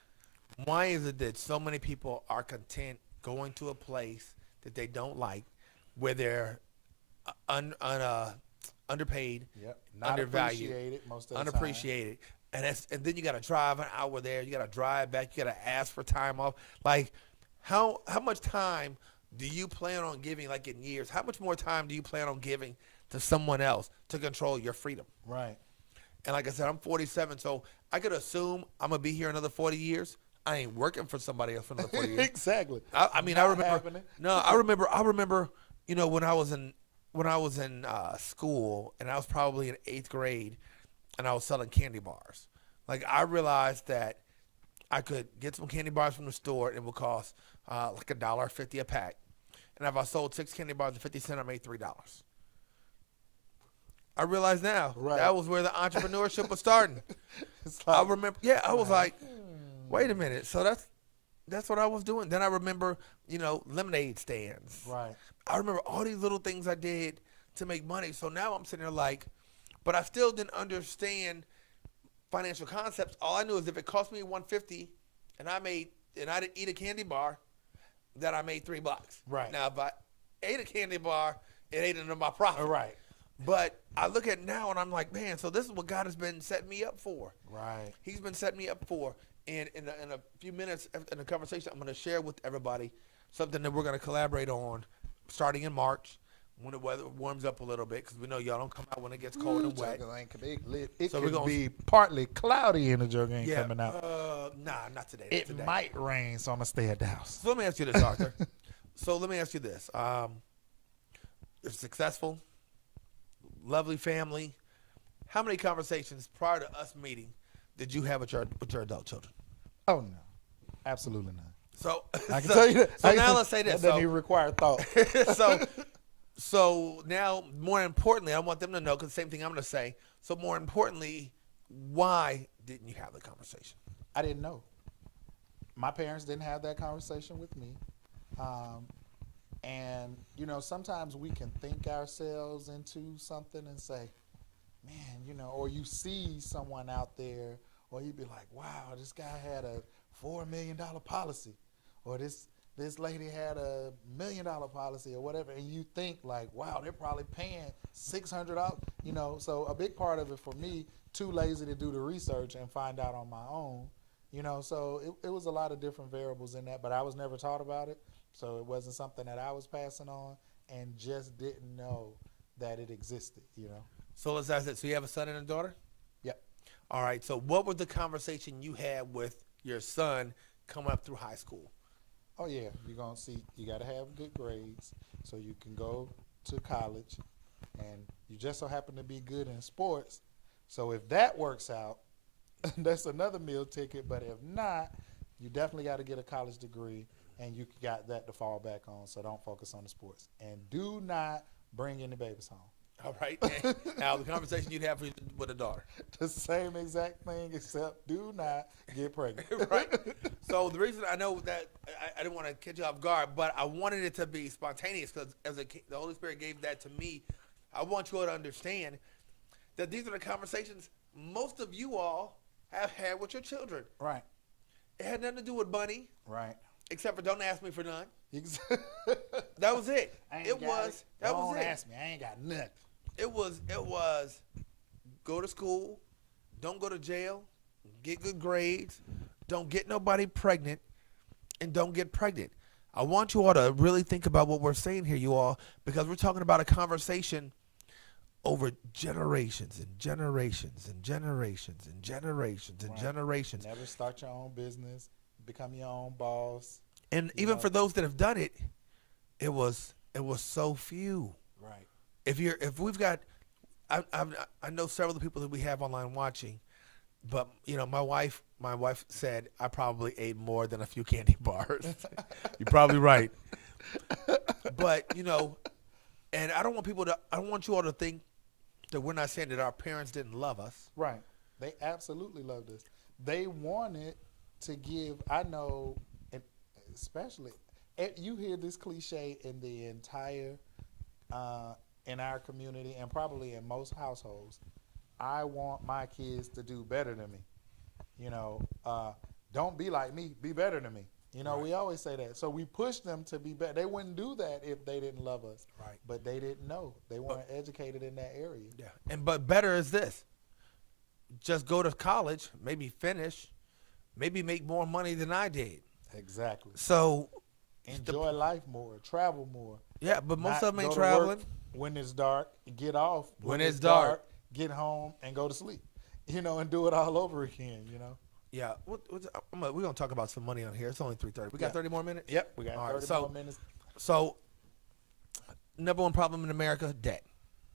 Why is it that so many people are content going to a place that they don't like, where they're underpaid, Yep. Not undervalued, appreciated most of the unappreciated, and then you got to drive an hour there. You got to drive back. You got to ask for time off. Like, how much time do you plan on giving? Like in years, how much more time do you plan on giving to someone else to control your freedom? time. Right. And like I said, I'm 47, so I could assume I'm gonna be here another 40 years. I ain't working for somebody else for another 40 years. Exactly. I mean, Not I remember. happening. No, I remember. You know, when I was in school, and I was probably in 8th grade, and I was selling candy bars. Like, I realized that I could get some candy bars from the store, and it would cost like $1.50 a pack. And if I sold 6 candy bars at 50 cents, I made $3. I realize now that was where the entrepreneurship was starting. Like, I remember, I was like, wait a minute. So that's what I was doing. Then I remember, you know, lemonade stands. right. I remember all these little things I did to make money. So now I'm sitting there like, but I still didn't understand financial concepts. All I knew is if it cost me $1.50 and I didn't eat a candy bar, that I made $3. Right. Now if I ate a candy bar, it ain't into my profit. Right. But I look at it now and I'm like, man, so this is what God has been setting me up for. Right. He's been setting me up for. And in a few minutes in the conversation, I'm going to share with everybody something that we're going to collaborate on starting in March when the weather warms up a little bit, because we know y'all don't come out when it gets cold and wet. It So we're could gonna- be partly cloudy and the jug ain't coming out. Nah, not today. It today. might rain, so I'm going to stay at the house. So let me ask you this, Arthur. You're successful, lovely family. How many conversations prior to us meeting did you have with your adult children? Oh, no. Absolutely not. So I can tell you that. So now let's say this. That doesn't even require thought. So now, more importantly, I want them to know, because the same thing I'm going to say. So more importantly, why didn't you have the conversation? I didn't know. My parents didn't have that conversation with me. And, you know, sometimes we can think ourselves into something and say, man, you know, or you see someone out there, or you'd be like, wow, this guy had a $4 million policy, or this lady had a $1 million policy, or whatever, and you think like, wow, they're probably paying $600, you know. So a big part of it for me, too lazy to do the research and find out on my own, you know. So it was a lot of different variables in that, but I was never taught about it, so it wasn't something that I was passing on, and just didn't know that it existed, you know. So let's ask it. So you have a son and a daughter? Yep. All right. So what was the conversation you had with your son coming up through high school? Oh yeah, you're gonna see. You gotta have good grades so you can go to college, and you just so happen to be good in sports. So if that works out, that's another meal ticket. But if not, you definitely got to get a college degree, and you got that to fall back on. So don't focus on the sports, and do not bring any babies home. All right. Now, the conversation you'd have with a daughter. The same exact thing, except do not get pregnant. Right. So the reason I know that I didn't want to catch you off guard, but I wanted it to be spontaneous, because the Holy Spirit gave that to me. I want you all to understand that these are the conversations most of you all have had with your children. Right. It had nothing to do with money, Right. except for don't ask me for none. Exactly. That was it. That That was was it. ask me. I ain't got nothing. It was go to school, don't go to jail, get good grades, don't get nobody pregnant, and don't get pregnant. I want you all to really think about what we're saying here, you all, because we're talking about a conversation over generations and generations and generations and generations and Right. generations. Never start your own business. Become your own boss. And You even know. for those that have done it, it was so few. Right. If we've got, I know several of the people that we have online watching, but you know, my wife said I probably ate more than a few candy bars. You're probably right. But you know, and I don't want you all to think that we're not saying that our parents didn't love us. Right. They absolutely loved us. They wanted to give, I know, and especially, you hear this cliche in the entire, in our community and probably in most households. I want my kids to do better than me. You know, don't be like me, be better than me. You know, Right. we always say that. So we push them to be better. They wouldn't do that if they didn't love us. Right. But they didn't know. They weren't educated in that area. Yeah. But better is this. Just go to college, maybe finish, maybe make more money than I did. Exactly. So enjoy life more, travel more. Yeah, but most Not of them ain't go to work traveling. when it's dark, get off When it's dark. get home and go to sleep. You know, and do it all over again, you know. Yeah, we're going to talk about some money on here. It's only 3:30. We got 30 more minutes? Yep, we got All right, 30 more minutes. So, number one problem in America, debt.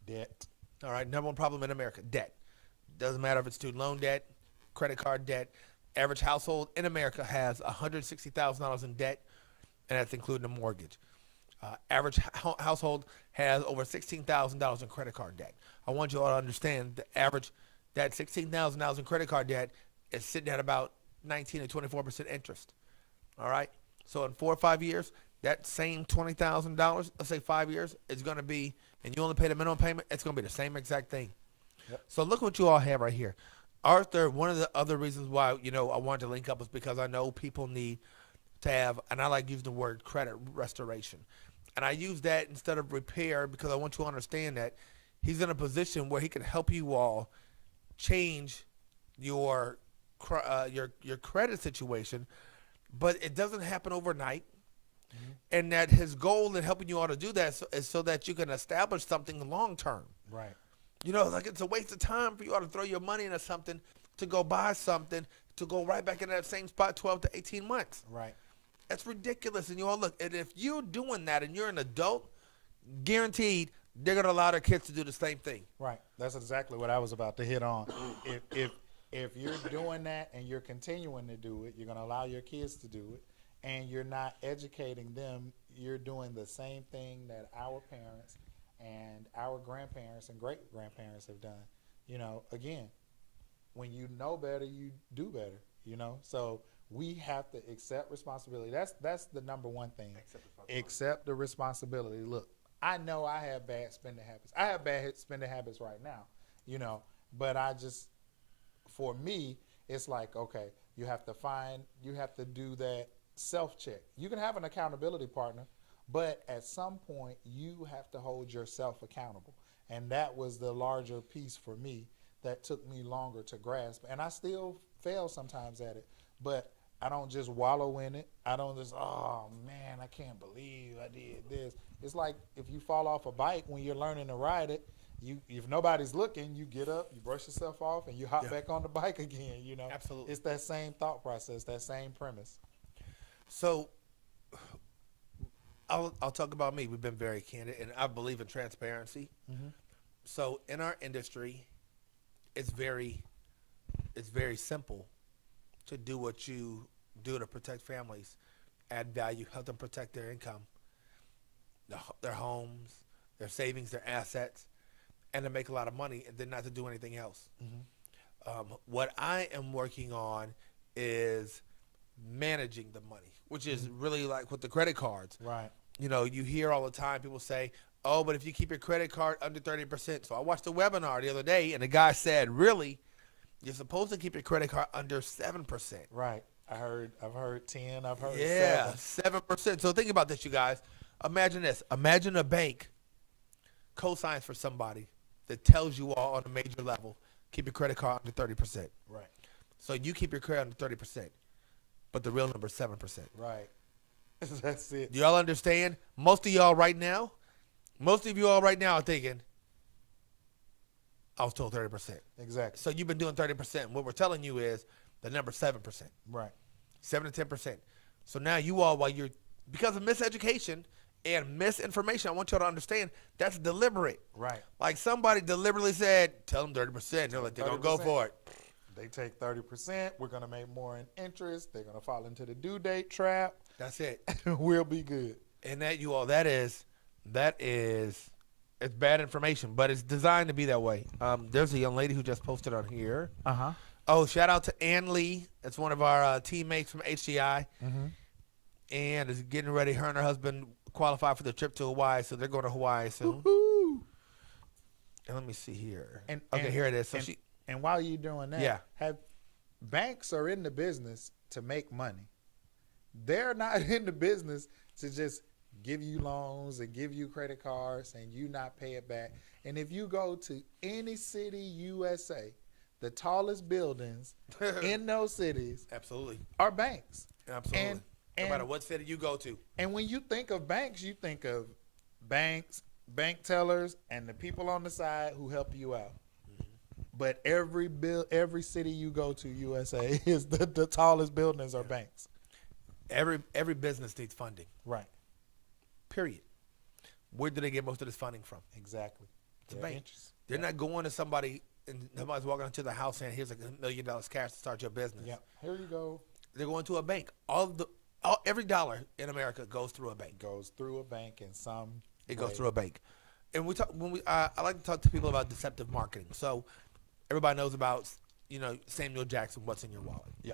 Debt. All right, number one problem in America, debt. Doesn't matter if it's student loan debt, credit card debt. Average household in America has $160,000 in debt, and that's including a mortgage. Average household has over $16,000 in credit card debt. I want you all to understand that $16,000 in credit card debt is sitting at about 19 to 24% interest. All right? So in 4 or 5 years, that same $20,000, let's say 5 years, is going to be, and you only pay the minimum payment, it's going to be the same exact thing. Yep. So look what you all have right here. Arthur, one of the other reasons why, I wanted to link up was because I know people need to have, and I like using the word credit restoration. And I use that instead of repair because I want you to understand that he's in a position where he can help you all change your credit situation, but it doesn't happen overnight. Mm-hmm. And that his goal in helping you all to do that is so that you can establish something long term. Right. Like it's a waste of time for you all to throw your money into something, to go buy something, to go right back in that same spot 12 to 18 months. Right. That's ridiculous. And you all look, and if you're doing that and you're an adult, guaranteed they're going to allow their kids to do the same thing. Right. That's exactly what I was about to hit on. If you're doing that and you're continuing to do it, you're going to allow your kids to do it, and you're not educating them, you're doing the same thing that our parents and our grandparents and great-grandparents have done. Again, when you know better, you do better, So we have to accept responsibility. That's the number one thing. Accept the responsibility. Look, I know I have bad spending habits. I have bad spending habits right now, but for me, it's like, okay, you have to do that self-check. You can have an accountability partner, but at some point, you have to hold yourself accountable. And that was the larger piece for me that took me longer to grasp. And I still fail sometimes at it, but I don't just wallow in it. I don't just, oh, man, I can't believe I did this. It's like if you fall off a bike when you're learning to ride it, if nobody's looking, you get up, you brush yourself off, and you hop back on the bike again, Absolutely. It's that same thought process, that same premise. So I'll talk about me. We've been very candid, and I believe in transparency. Mm-hmm. So in our industry, it's very simple to do what you do to protect families, add value, help them protect their income, their homes, their savings, their assets, and to make a lot of money, and then not to do anything else. Mm-hmm. What I am working on is managing the money, which is really like with the credit cards. Right. You hear all the time people say, oh, but if you keep your credit card under 30%. So I watched a webinar the other day, and the guy said, really, you're supposed to keep your credit card under 7%. Right. I've heard 10, I've heard 7%. So think about this, you guys. Imagine this. Imagine a bank co-signs for somebody that tells you all on a major level, keep your credit card under 30%. Right. So you keep your credit under 30%, but the real number is 7%. Right. That's it. Do y'all understand? Most of you all right now are thinking, I was told 30%. Exactly. So you've been doing 30%. What we're telling you is the number 7%. Right. 7 to 10%. So now you all, because of miseducation and misinformation, I want y'all to understand that's deliberate. Right. Like somebody deliberately said, tell them 30%. They're like, they're going to go for it. They take 30%. We're going to make more in interest. They're going to fall into the due date trap. That's it. We'll be good. And it's bad information, but it's designed to be that way. There's a young lady who just posted on here. Uh-huh. Oh, shout out to Ann Lee. That's one of our teammates from HDI. Mm-hmm. And is getting ready. Her and her husband qualified for the trip to Hawaii, so they're going to Hawaii soon. Woo-hoo. And let me see here. Here it is. So and while you're doing that, banks are in the business to make money. They're not in the business to just give you loans and give you credit cards and you not pay it back. And if you go to any city USA, the tallest buildings in those cities Absolutely. are banks. Absolutely. No matter what city you go to. And when you think of banks, you think of banks, bank tellers, and the people on the side who help you out. But every city you go to USA is the tallest buildings are banks. Every business needs funding. Right. Period. Where do they get most of this funding from? Exactly. It's a bank. They're not going to somebody and somebody's walking into the house saying, "Here's $1 million cash to start your business." Yeah. Here you go. They're going to a bank. Every dollar in America goes through a bank. Goes through a bank in some. It goes through a bank. And I like to talk to people about deceptive marketing. So everybody knows about Samuel Jackson. What's in your wallet? Yeah.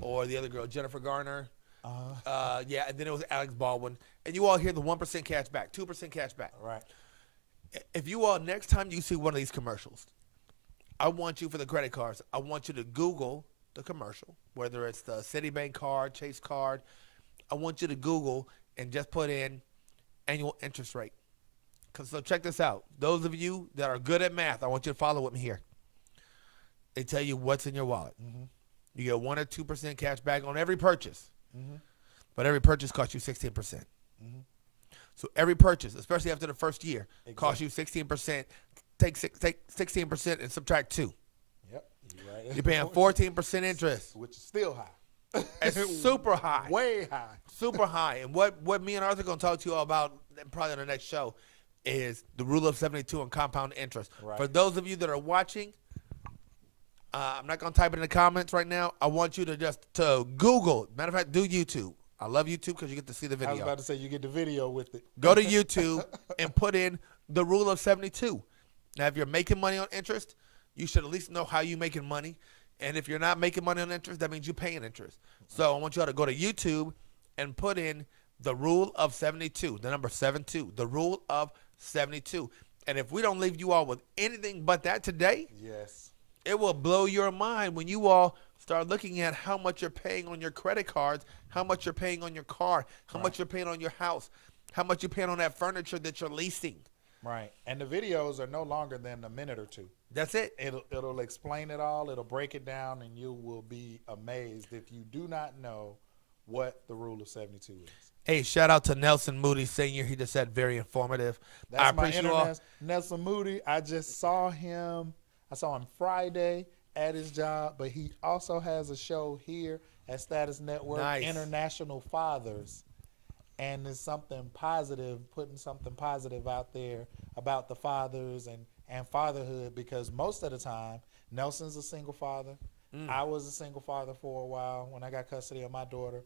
Or the other girl, Jennifer Garner. Yeah, and then it was Alex Baldwin. And you all hear the 1% cash back, 2% cash back. Right. If you all, next time you see one of these commercials, I want you, for the credit cards, I want you to Google the commercial, whether it's the Citibank card, Chase card. I want you to Google and just put in annual interest rate. So check this out. Those of you that are good at math, I want you to follow with me here. They tell you what's in your wallet. Mm-hmm. You get 1 or 2% cash back on every purchase. Mm-hmm. But every purchase costs you 16%. Mm-hmm. So every purchase, especially after the first year, Exactly. costs you 16%. Take 16% and subtract 2. Yep. You're right. You're paying 14% interest. Which is still high. It's super high. Way high. Super high. And what me and Arthur are going to talk to you all about probably on the next show is the rule of 72 and compound interest. Right. For those of you that are watching, I'm not going to type it in the comments right now. I want you to Google. Matter of fact, do YouTube. I love YouTube because you get to see the video. I was about to say you get the video with it. Go to YouTube and put in the rule of 72. Now, if you're making money on interest, you should at least know how you're making money. And if you're not making money on interest, that means you're paying interest. So I want you all to go to YouTube and put in the rule of 72, the number 72, the rule of 72. And if we don't leave you all with anything but that today, yes, it will blow your mind when you all start looking at how much you're paying on your credit cards, how much you're paying on your car, how much you're paying on your house, how much you're paying on that furniture that you're leasing. Right. And the videos are no longer than a minute or two. That's it. It'll explain it all. It'll break it down, and you will be amazed if you do not know what the rule of 72 is. Hey, shout out to Nelson Moody Sr. He just said very informative. That's I appreciate you all. Nelson Moody. I just saw him. I saw him Friday at his job, but he also has a show here at Status Network, Nice. International Fathers. And it's something positive, putting something positive out there about the fathers and fatherhood, because most of the time, Nelson's a single father. I was a single father for a while when I got custody of my daughter,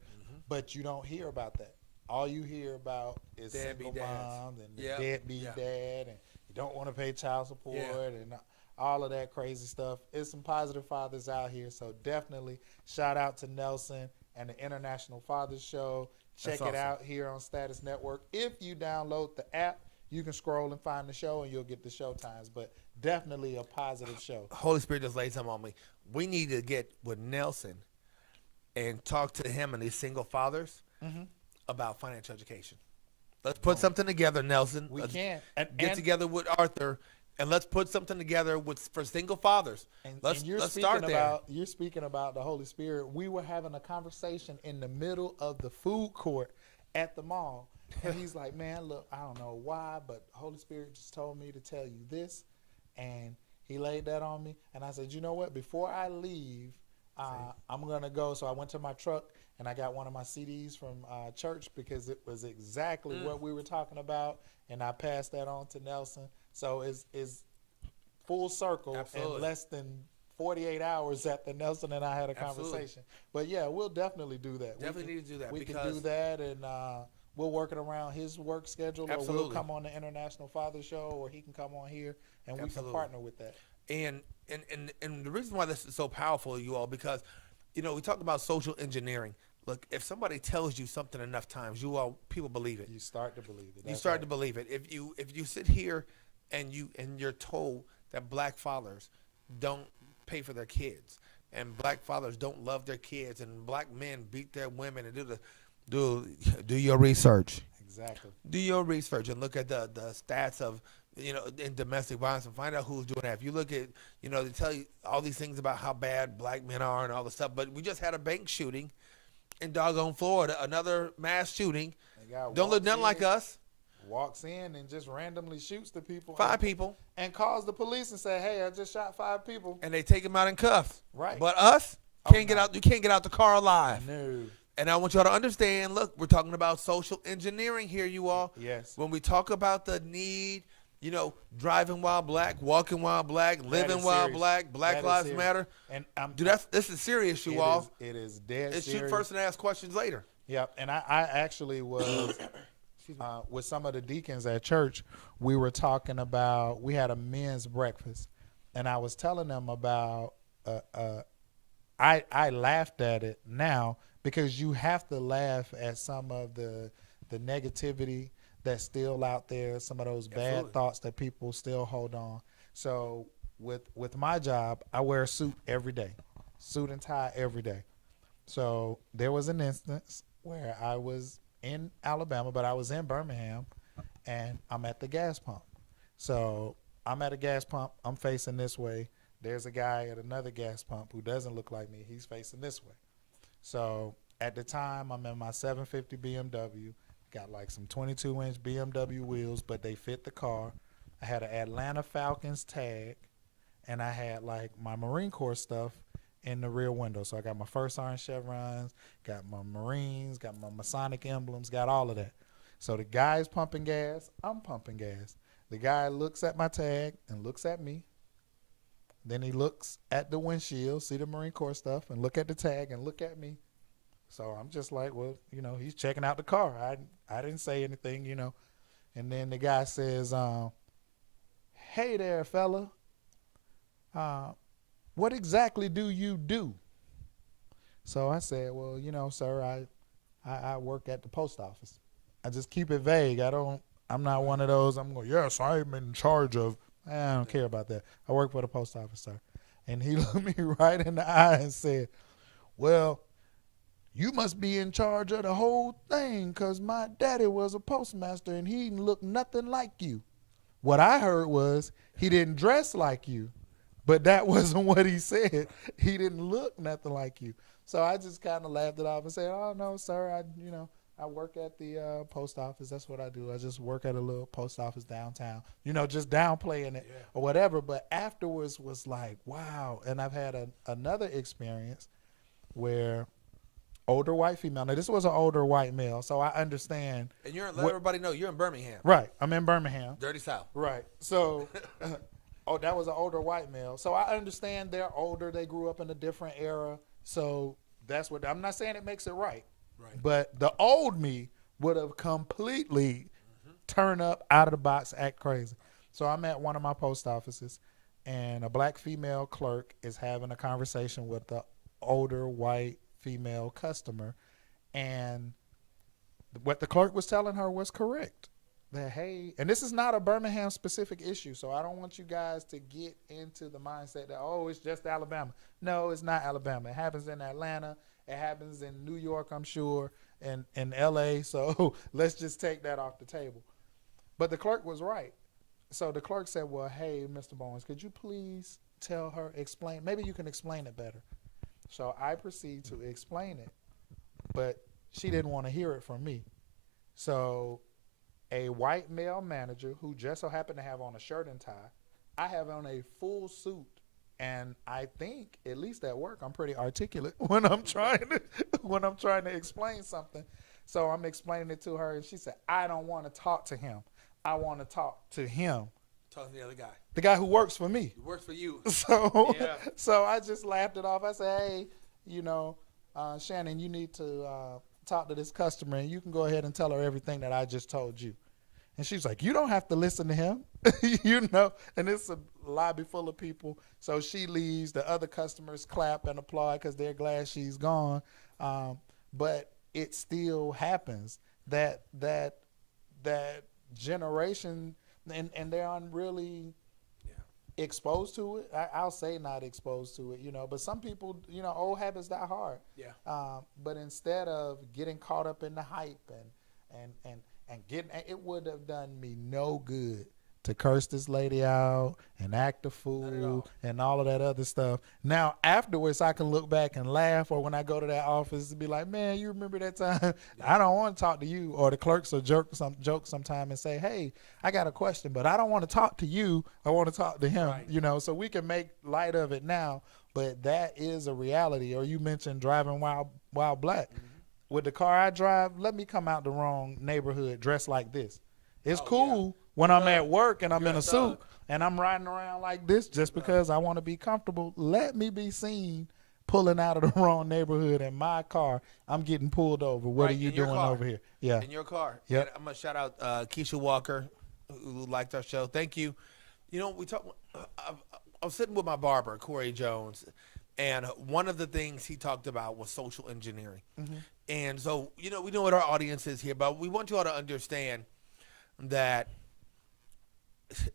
but you don't hear about that. All you hear about is single moms and the deadbeat dad, and you don't want to pay child support and all of that crazy stuff. There's some positive fathers out here, so definitely shout out to Nelson and the International Fathers Show. Check it out here on Status Network. If you download the app, you can scroll and find the show, and you'll get the show times. But definitely a positive show. Holy Spirit just laid something on me. We need to get with Nelson and talk to him and these single fathers about financial education. Let's put something together, Nelson. We Let's can. get together with Arthur, and let's put something together for single fathers. Let's start there. You're speaking about the Holy Spirit. We were having a conversation in the middle of the food court at the mall. And he's like, man, look, I don't know why, but Holy Spirit just told me to tell you this. And he laid that on me. And I said, you know what? Before I leave, I'm going to go. So I went to my truck and I got one of my CDs from church, because it was exactly what we were talking about. And I passed that on to Nelson. So it's full circle. Absolutely. In less than 48 hours after Nelson and I had a conversation. But yeah, we'll definitely do that. Definitely need to do that. We can do that, and we'll work it around his work schedule. Absolutely. Or we'll come on the International Father Show, or he can come on here, and we can partner with that. And the reason why this is so powerful, you all, because we talk about social engineering. Look, if somebody tells you something enough times, people believe it. You start to believe it. You start to believe it. If you sit here and you're told that black fathers don't pay for their kids, and black fathers don't love their kids, and black men beat their women, and do your research. Exactly. Do your research and look at the stats of, in domestic violence, and find out who's doing that. If you look at, they tell you all these things about how bad black men are and all this stuff, but we just had a bank shooting in doggone Florida, another mass shooting. Don't look nothing like us. Walks in and just randomly shoots the people. 5 people. And calls the police and say, hey, I just shot 5 people. And they take him out in cuffs. Right. But us, can't get out. You can't get out the car alive. No. And I want y'all to understand, look, we're talking about social engineering here, you all. Yes. When we talk about the need, driving while black, walking while black, living while black, Black Lives Matter. And this is serious, you all. It is dead serious. Shoot first and ask questions later. Yep. And I actually was with some of the deacons at church. We were talking about, we had a men's breakfast, and I was telling them about, I laughed at it now, because you have to laugh at some of the negativity that's still out there, some of those bad thoughts that people still hold on. So with my job, I wear a suit every day, suit and tie every day. So there was an instance where I was in Alabama, but I was in Birmingham, and I'm at the gas pump. So I'm at a gas pump. I'm facing this way. There's a guy at another gas pump who doesn't look like me. He's facing this way. So at the time, I'm in my 750 BMW, got like some 22-inch BMW wheels, but they fit the car. I had an Atlanta Falcons tag, and I had like my Marine Corps stuff in the rear window. So I got my first orange chevrons, got my Marines, got my Masonic emblems, got all of that. So the guy's pumping gas, I'm pumping gas. The guy looks at my tag and looks at me. Then he looks at the windshield, see the Marine Corps stuff, and look at the tag and look at me. So I'm just like, well, he's checking out the car. I didn't say anything, And then the guy says, hey there, fella. What exactly do you do? So I said, well, sir, I work at the post office. I just keep it vague. I'm not one of those, I'm going, yes, I'm in charge of. I don't care about that. I work for the post office, sir. And he looked me right in the eye and said, well, you must be in charge of the whole thing, because my daddy was a postmaster and he looked nothing like you. What I heard was he didn't dress like you, but that wasn't what he said. He didn't look nothing like you. So I just kind of laughed it off and said, oh, no, sir, I work at the post office. That's what I do. I just work at a little post office downtown, just downplaying it or whatever. But afterwards was like, wow. And I've had another experience where older white female. Now, this was an older white male, so I understand. And let everybody know you're in Birmingham. Right. I'm in Birmingham. Dirty South. Right. So, that was an older white male. So I understand they're older. They grew up in a different era. So that's what, I'm not saying it makes it right. Right. But the old me would have completely turned up out of the box, act crazy. So I'm at one of my post offices, and a black female clerk is having a conversation with the older white female customer, and what the clerk was telling her was correct. That, hey, and this is not a Birmingham specific issue, so I don't want you guys to get into the mindset that, oh, it's just Alabama. No, it's not Alabama. It happens in Atlanta. It happens in New York, I'm sure, and in L.A., so let's just take that off the table. But the clerk was right. So the clerk said, well, hey, Mr. Bowens, could you please tell her, explain, maybe you can explain it better. So I proceed to explain it, but she didn't want to hear it from me. So a white male manager who just so happened to have on a shirt and tie, I have on a full suit, and I think, at least at work, I'm pretty articulate when I'm trying to explain something. So I'm explaining it to her, and she said, I don't want to talk to him. I want to talk to him. Talk to the other guy. The guy who works for me. Who works for you. So I just laughed it off. I said, hey, Shannon, you need to talk to this customer, and you can go ahead and tell her everything that I just told you. And she's like, you don't have to listen to him, and it's a lobby full of people. So she leaves. The other customers clap and applaud because they're glad she's gone. But it still happens that generation, and they're on really exposed to it. I'll say not exposed to it, you know. But some people, you know, old habits die hard. Yeah. But instead of getting caught up in the hype and getting, it would have done me no good to curse this lady out and act a fool and all of that other stuff. Now, afterwards, I can look back and laugh, or when I go to that office and be like, man, you remember that time? Yeah. I don't want to talk to you. Or the clerks will joke sometime and say, hey, I got a question, but I don't want to talk to you. I want to talk to him, you know, so we can make light of it now. But that is a reality. Or you mentioned driving while black. Mm-hmm. With the car I drive, let me come out the wrong neighborhood dressed like this. It's cool when I'm at work and I'm in a suit and I'm riding around like this just because I want to be comfortable. Let me be seen pulling out of the wrong neighborhood in my car. I'm getting pulled over. What are you doing over here? Yeah. In your car. Yeah. I'm going to shout out Keisha Walker, who liked our show. Thank you. You know, I was sitting with my barber, Corey Jones, and one of the things he talked about was social engineering. Mm-hmm. And so, you know, we know what our audience is here, but we want you all to understand that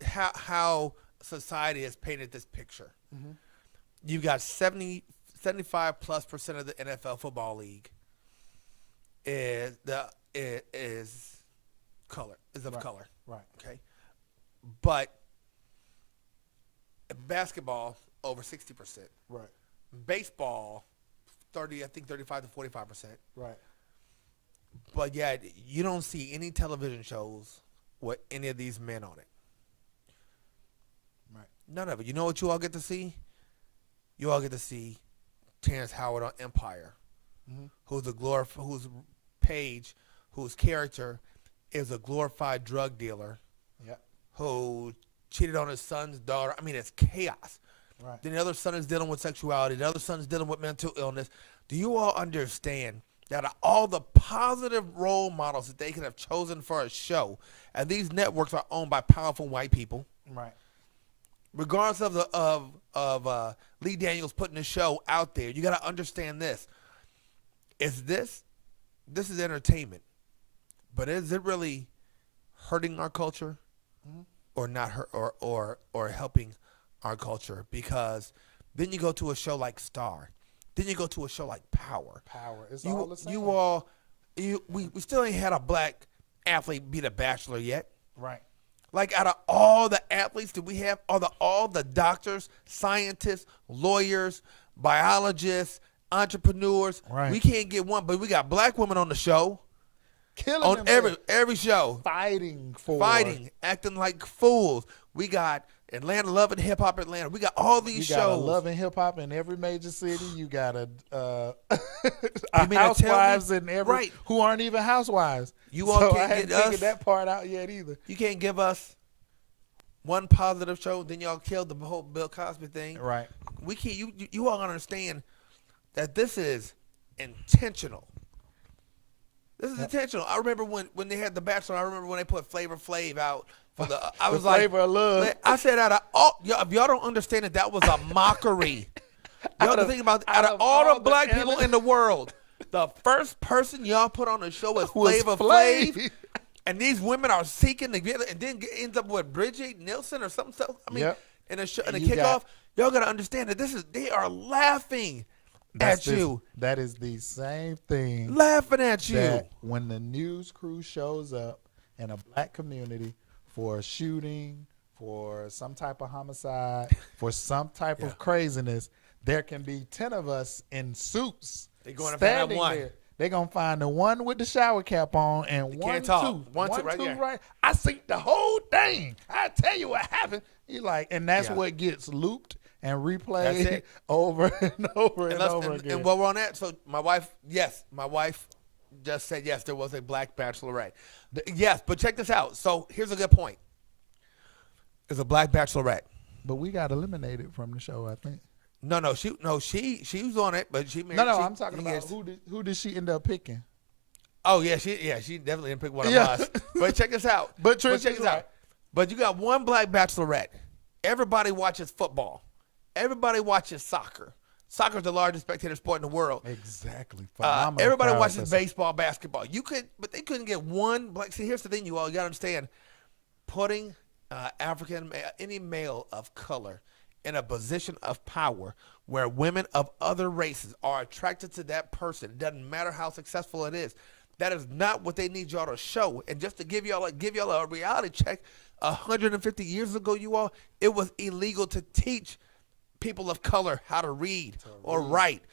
how society has painted this picture. Mm-hmm. You've got 75+% of the NFL football league is of color. Right. Okay. But basketball over 60%. Right. Baseball 35 to 45%. Right. But yet you don't see any television shows with any of these men on it. Right. None of it. You know what you all get to see? You all get to see Terrence Howard on Empire, mm-hmm. whose Paige, whose character is a glorified drug dealer, who cheated on his son's daughter. I mean, it's chaos. Right. Then the other son is dealing with sexuality. The other son is dealing with mental illness. Do you all understand that all the positive role models that they could have chosen for a show, and these networks are owned by powerful white people, right? Regardless of Lee Daniels putting the show out there, you got to understand this: this is entertainment, but is it really hurting our culture, mm-hmm. or not or helping our culture? Because then you go to a show like Star. Then you go to a show like Power. It's all the same. We still ain't had a black athlete be the Bachelor yet. Right. Like, out of all the athletes that we have, all the doctors, scientists, lawyers, biologists, entrepreneurs, we can't get one. But we got black women on the show. Killing on every show. Fighting, acting like fools. We got Atlanta, Love and Hip Hop Atlanta. We got all these shows. You got Love and Hip Hop in every major city. You got housewives in every who aren't even housewives. You all can't get us that part out yet either. You can't give us one positive show. Then y'all killed the whole Bill Cosby thing. Right. We can't. You all understand that this is intentional. This is intentional. I remember when they had The Bachelor. I remember when they put Flavor Flav out. I was like, Flavor of Love. I said, if y'all don't understand that was a mockery. Y'all to think about, out of all the black people in the world, the first person y'all put on the show was Flavor Flav. And these women are seeking to get it, and then ends up with Bridget Nielsen or something. I mean, in a show, in a kickoff, y'all got to understand that they are laughing at you. That is the same thing. Laughing at you. That when the news crew shows up in a black community for a shooting, for some type of homicide, for some type of craziness, there can be 10 of us in suits. They're going to find one. There. They're going to find the one with the shower cap on and one, two. Right. I seen the whole thing. I tell you what happened. You like, and that's what gets looped and replayed over and over and over again. And while we're on that, so my wife just said yes, there was a black bachelorette. Yes, but check this out. So here's a good point. There's a black bachelorette. But we got eliminated from the show, I think. No, she was on it, but she married. No, I'm talking about who did she end up picking? Oh yeah, she definitely didn't pick one of us. But check this out. But you got one black bachelorette. Everybody watches football. Everybody watches soccer. Soccer is the largest spectator sport in the world. Exactly. Everybody watches baseball, basketball. But they couldn't get one black. See, here's the thing, you all got to understand. Putting any male of color in a position of power where women of other races are attracted to that person, it doesn't matter how successful it is. That is not what they need y'all to show. And just to give y'all a reality check, 150 years ago, you all, it was illegal to teach people of color how to read or write.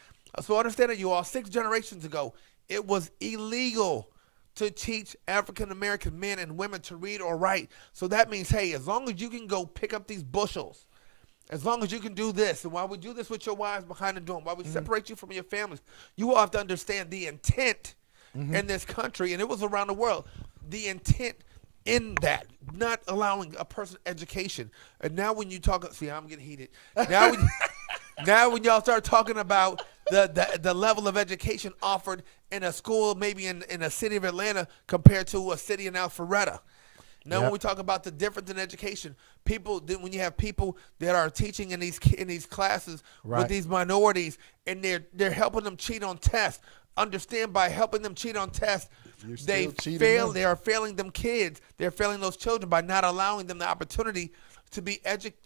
So understand that, you all, 6 generations ago, it was illegal to teach African American men and women to read or write. So that means, hey, as long as you can go pick up these bushels, as long as you can do this, and while we do this with your wives behind the door, while we separate you from your families, you all have to understand the intent in this country, and it was around the world, the intent in that, not allowing a person education. And now when you talk, see, I'm getting heated. Now when y'all start talking about the level of education offered in a school, maybe in a city of Atlanta compared to a city in Alpharetta. Now, when we talk about the difference in education, when you have people that are teaching in these classes with these minorities, and they're helping them cheat on tests. Understand, by helping them cheat on tests, they are failing them kids. They're failing those children by not allowing them the opportunity to be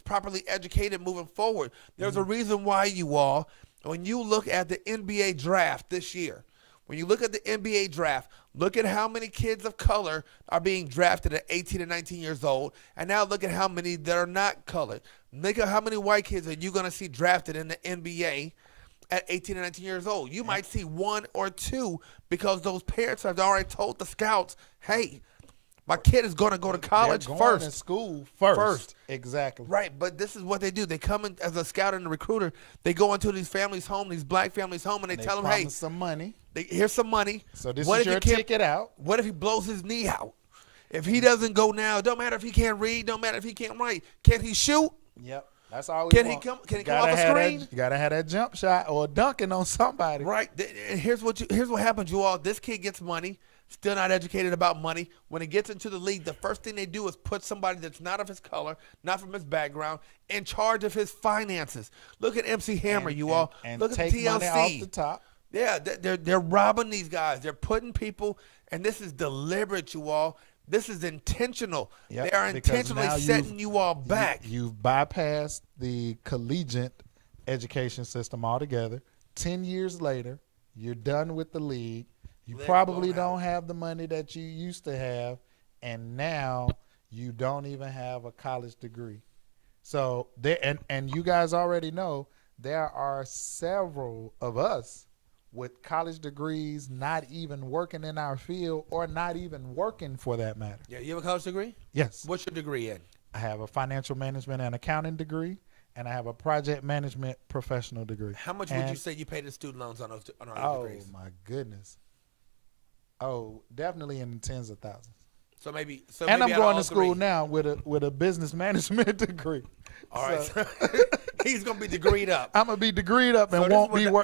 properly educated moving forward. There's a reason why, you all, when you look at the NBA draft this year, when you look at the NBA draft, look at how many kids of color are being drafted at 18 and 19 years old, and now look at how many that are not colored. Look at how many white kids are you going to see drafted in the NBA at 18 and 19 years old. You might see 1 or 2 because those parents have already told the scouts, hey, my kid is going to go to college first. To school first. Exactly. Right, but this is what they do. They come in as a scout and a recruiter. They go into these families' home, these black families' home, and they tell them, hey, some money. Here's some money. So this is your ticket out. What if he blows his knee out? If he doesn't go now, it don't matter if he can't read, don't matter if he can't write. Can he shoot? Yep. That's all we Can want. he come off a screen? You gotta have that jump shot or dunking on somebody. Right. And here's what happens, you all. This kid gets money, still not educated about money. When he gets into the league, the first thing they do is put somebody that's not of his color, not from his background, in charge of his finances. Look at MC Hammer, and look at take TLC. Money off the top. Yeah, they're robbing these guys. They're putting people, and this is deliberate, you all. This is intentional. Yep, they are intentionally setting you all back. You've bypassed the collegiate education system altogether. 10 years later, you're done with the league. You probably don't have the money that you used to have, and now you don't even have a college degree. So and you guys already know there are several of us with college degrees not even working in our field or not even working for that matter. Yeah, you have a college degree? Yes. What's your degree in? I have a financial management and accounting degree, and I have a project management professional degree. How much would you say you paid in student loans on those degrees? Oh, my goodness. Oh, definitely in the tens of thousands. So maybe I'm going to school now with a business management degree. All right. So he's going to be degreed up. I'm going to be degreed up and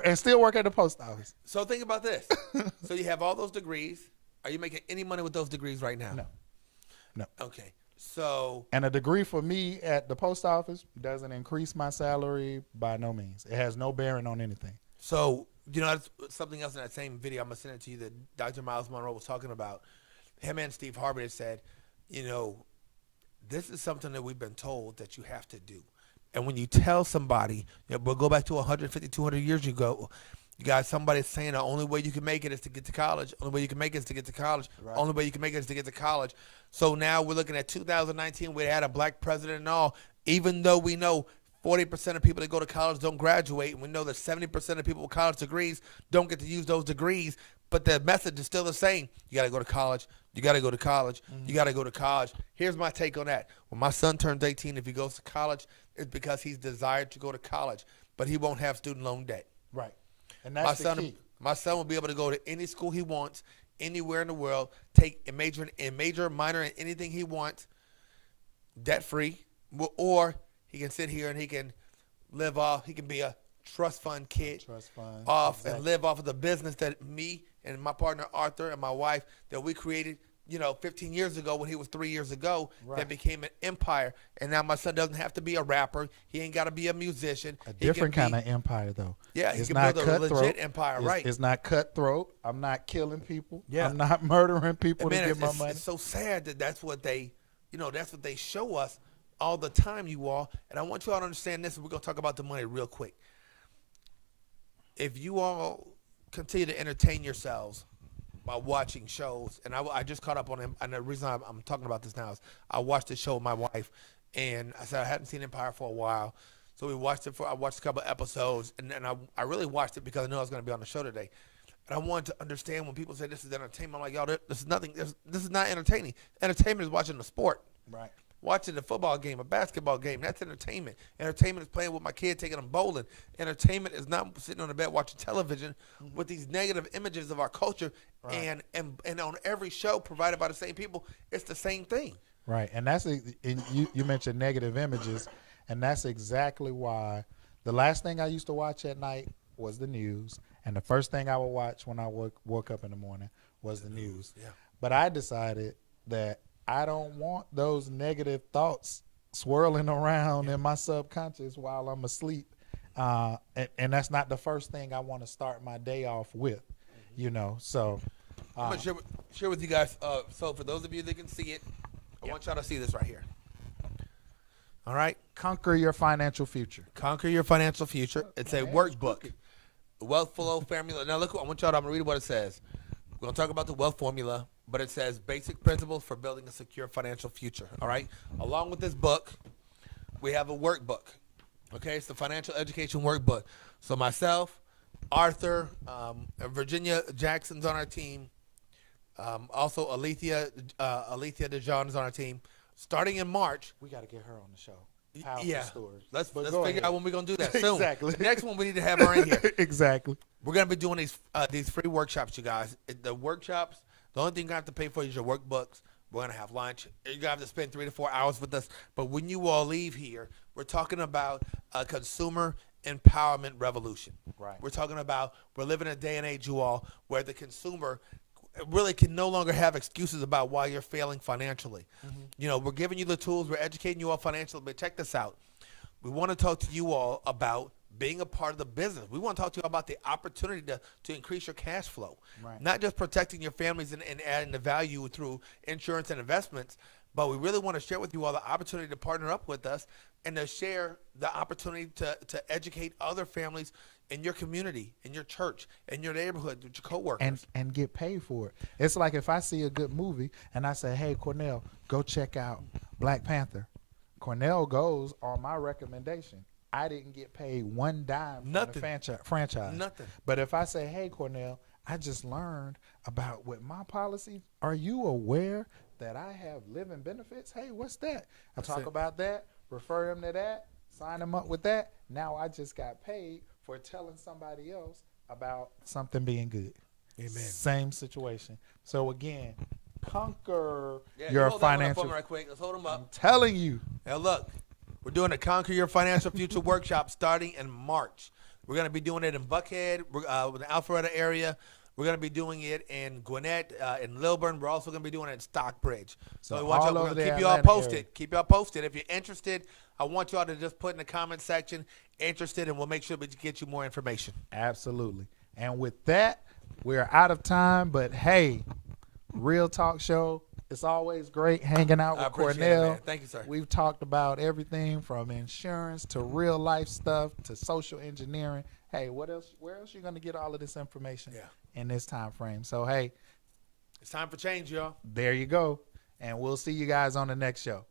and still work at the post office. So think about this. So you have all those degrees. Are you making any money with those degrees right now? No. Okay. So. And a degree for me at the post office doesn't increase my salary by no means. It has no bearing on anything. So, that's something else in that same video. I'm going to send it to you that Dr. Miles Monroe was talking about. Him and Steve Harvey had said, this is something that we've been told that you have to do. And when you tell somebody, we'll go back to 150, 200 years ago, you got somebody saying the only way you can make it is to get to college. Only way you can make it is to get to college. Right. Only way you can make it is to get to college. So now we're looking at 2019. We had a black president and all, even though we know 40% of people that go to college don't graduate, and we know that 70% of people with college degrees don't get to use those degrees, but the message is still the same. You got to go to college. You got to go to college. You got to go to college. Here's my take on that. When my son turns 18, if he goes to college, it's because he's desired to go to college, but he won't have student loan debt. Right. And that's the key. My son will be able to go to any school he wants, anywhere in the world, take a major, minor in anything he wants, debt-free, or he can sit here and he can live off. He can be a trust fund kid, and live off of the business that me and my partner Arthur and my wife that we created, 15 years ago when he was 3 years ago, that became an empire. And now my son doesn't have to be a rapper. He ain't got to be a musician. A different kind of empire, though. Yeah, he can build a legit empire, right? It's not cutthroat. I'm not killing people. Yeah. I'm not murdering people to get my money. It's so sad that that's what they that's what they show us all the time, you all. And I want you all to understand this, and we're going to talk about the money real quick. If you all continue to entertain yourselves by watching shows, and I just caught up on him, and the reason I'm talking about this now is I watched this show with my wife, and I said I hadn't seen Empire for a while. So I watched a couple of episodes, and I really watched it because I knew I was going to be on the show today. And I wanted to understand when people say this is entertainment. I'm like, y'all, this is nothing. This is not entertaining. Entertainment is watching the sport. Right. Watching a football game, a basketball game, that's entertainment. Entertainment is playing with my kid, taking them bowling. Entertainment is not sitting on the bed watching television with these negative images of our culture. Right. And on every show provided by the same people, it's the same thing. Right. And you mentioned negative images, and that's exactly why the last thing I used to watch at night was the news, and the first thing I would watch when I woke up in the morning was the news. Yeah. But I decided that I don't want those negative thoughts swirling around in my subconscious while I'm asleep. And that's not the first thing I want to start my day off with, So I'm going to share with you guys. So for those of you that can see it, I want y'all to see this right here. All right? Conquer your financial future. Conquer your financial future. It's a workbook. The Wealth Flow Formula. Now, look, I'm going to read what it says. We're going to talk about the wealth formula, but it says basic principles for building a secure financial future. All right? Along with this book, we have a workbook. Okay? It's the financial education workbook. So myself, Arthur, Virginia Jackson's on our team. Also, Alethea DeJohn is on our team. Starting in March. We got to get her on the show. Yeah. Stories. Let's figure out when we're going to do that soon. Exactly. The next one, we need to have her in here. Exactly. We're going to be doing these free workshops, you guys. The workshops, the only thing you're going to have to pay for is your workbooks. We're going to have lunch. You're going to have to spend 3 to 4 hours with us. But when you all leave here, we're talking about a consumer empowerment revolution. Right. We're living in a day and age, you all, where the consumer really can no longer have excuses about why you're failing financially. We're giving you the tools. We're educating you all financially. But check this out. We want to talk to you all about being a part of the business. We want to talk to you about the opportunity to increase your cash flow. Right. Not just protecting your families and adding the value through insurance and investments, but we really want to share with you all the opportunity to partner up with us and to share the opportunity to educate other families in your community, in your church, in your neighborhood, with your coworkers. And get paid for it. It's like if I see a good movie and I say, hey, Cornell, go check out Black Panther. Cornell goes on my recommendation. I didn't get paid one dime from the franchise. Nothing. But if I say, hey, Cornell, I just learned about with my policies. Are you aware that I have living benefits? Hey, what's that? I talk about that, refer them to that, sign them up with that. Now I just got paid for telling somebody else about something being good. Amen. Same situation. So again, conquer Hold your that one up financial. for me right quick. Let's hold them up. I'm telling you. Now look, we're doing a Conquer Your Financial Future workshop starting in March. We're going to be doing it in Buckhead, with the Alpharetta area. We're going to be doing it in Gwinnett, in Lilburn. We're also going to be doing it in Stockbridge. So watch out. We're going to keep you all posted. Area. Keep you all posted. If you're interested, I want you all to just put in the comment section, interested, and we'll make sure we get you more information. Absolutely. And with that, we're out of time. But, hey, Real Talk Show, it's always great hanging out with Cornell. It, thank you, sir. We've talked about everything from insurance to real life stuff to social engineering. Hey, where else are you going to get all of this information in this time frame? So, hey. It's time for change, y'all. There you go. And we'll see you guys on the next show.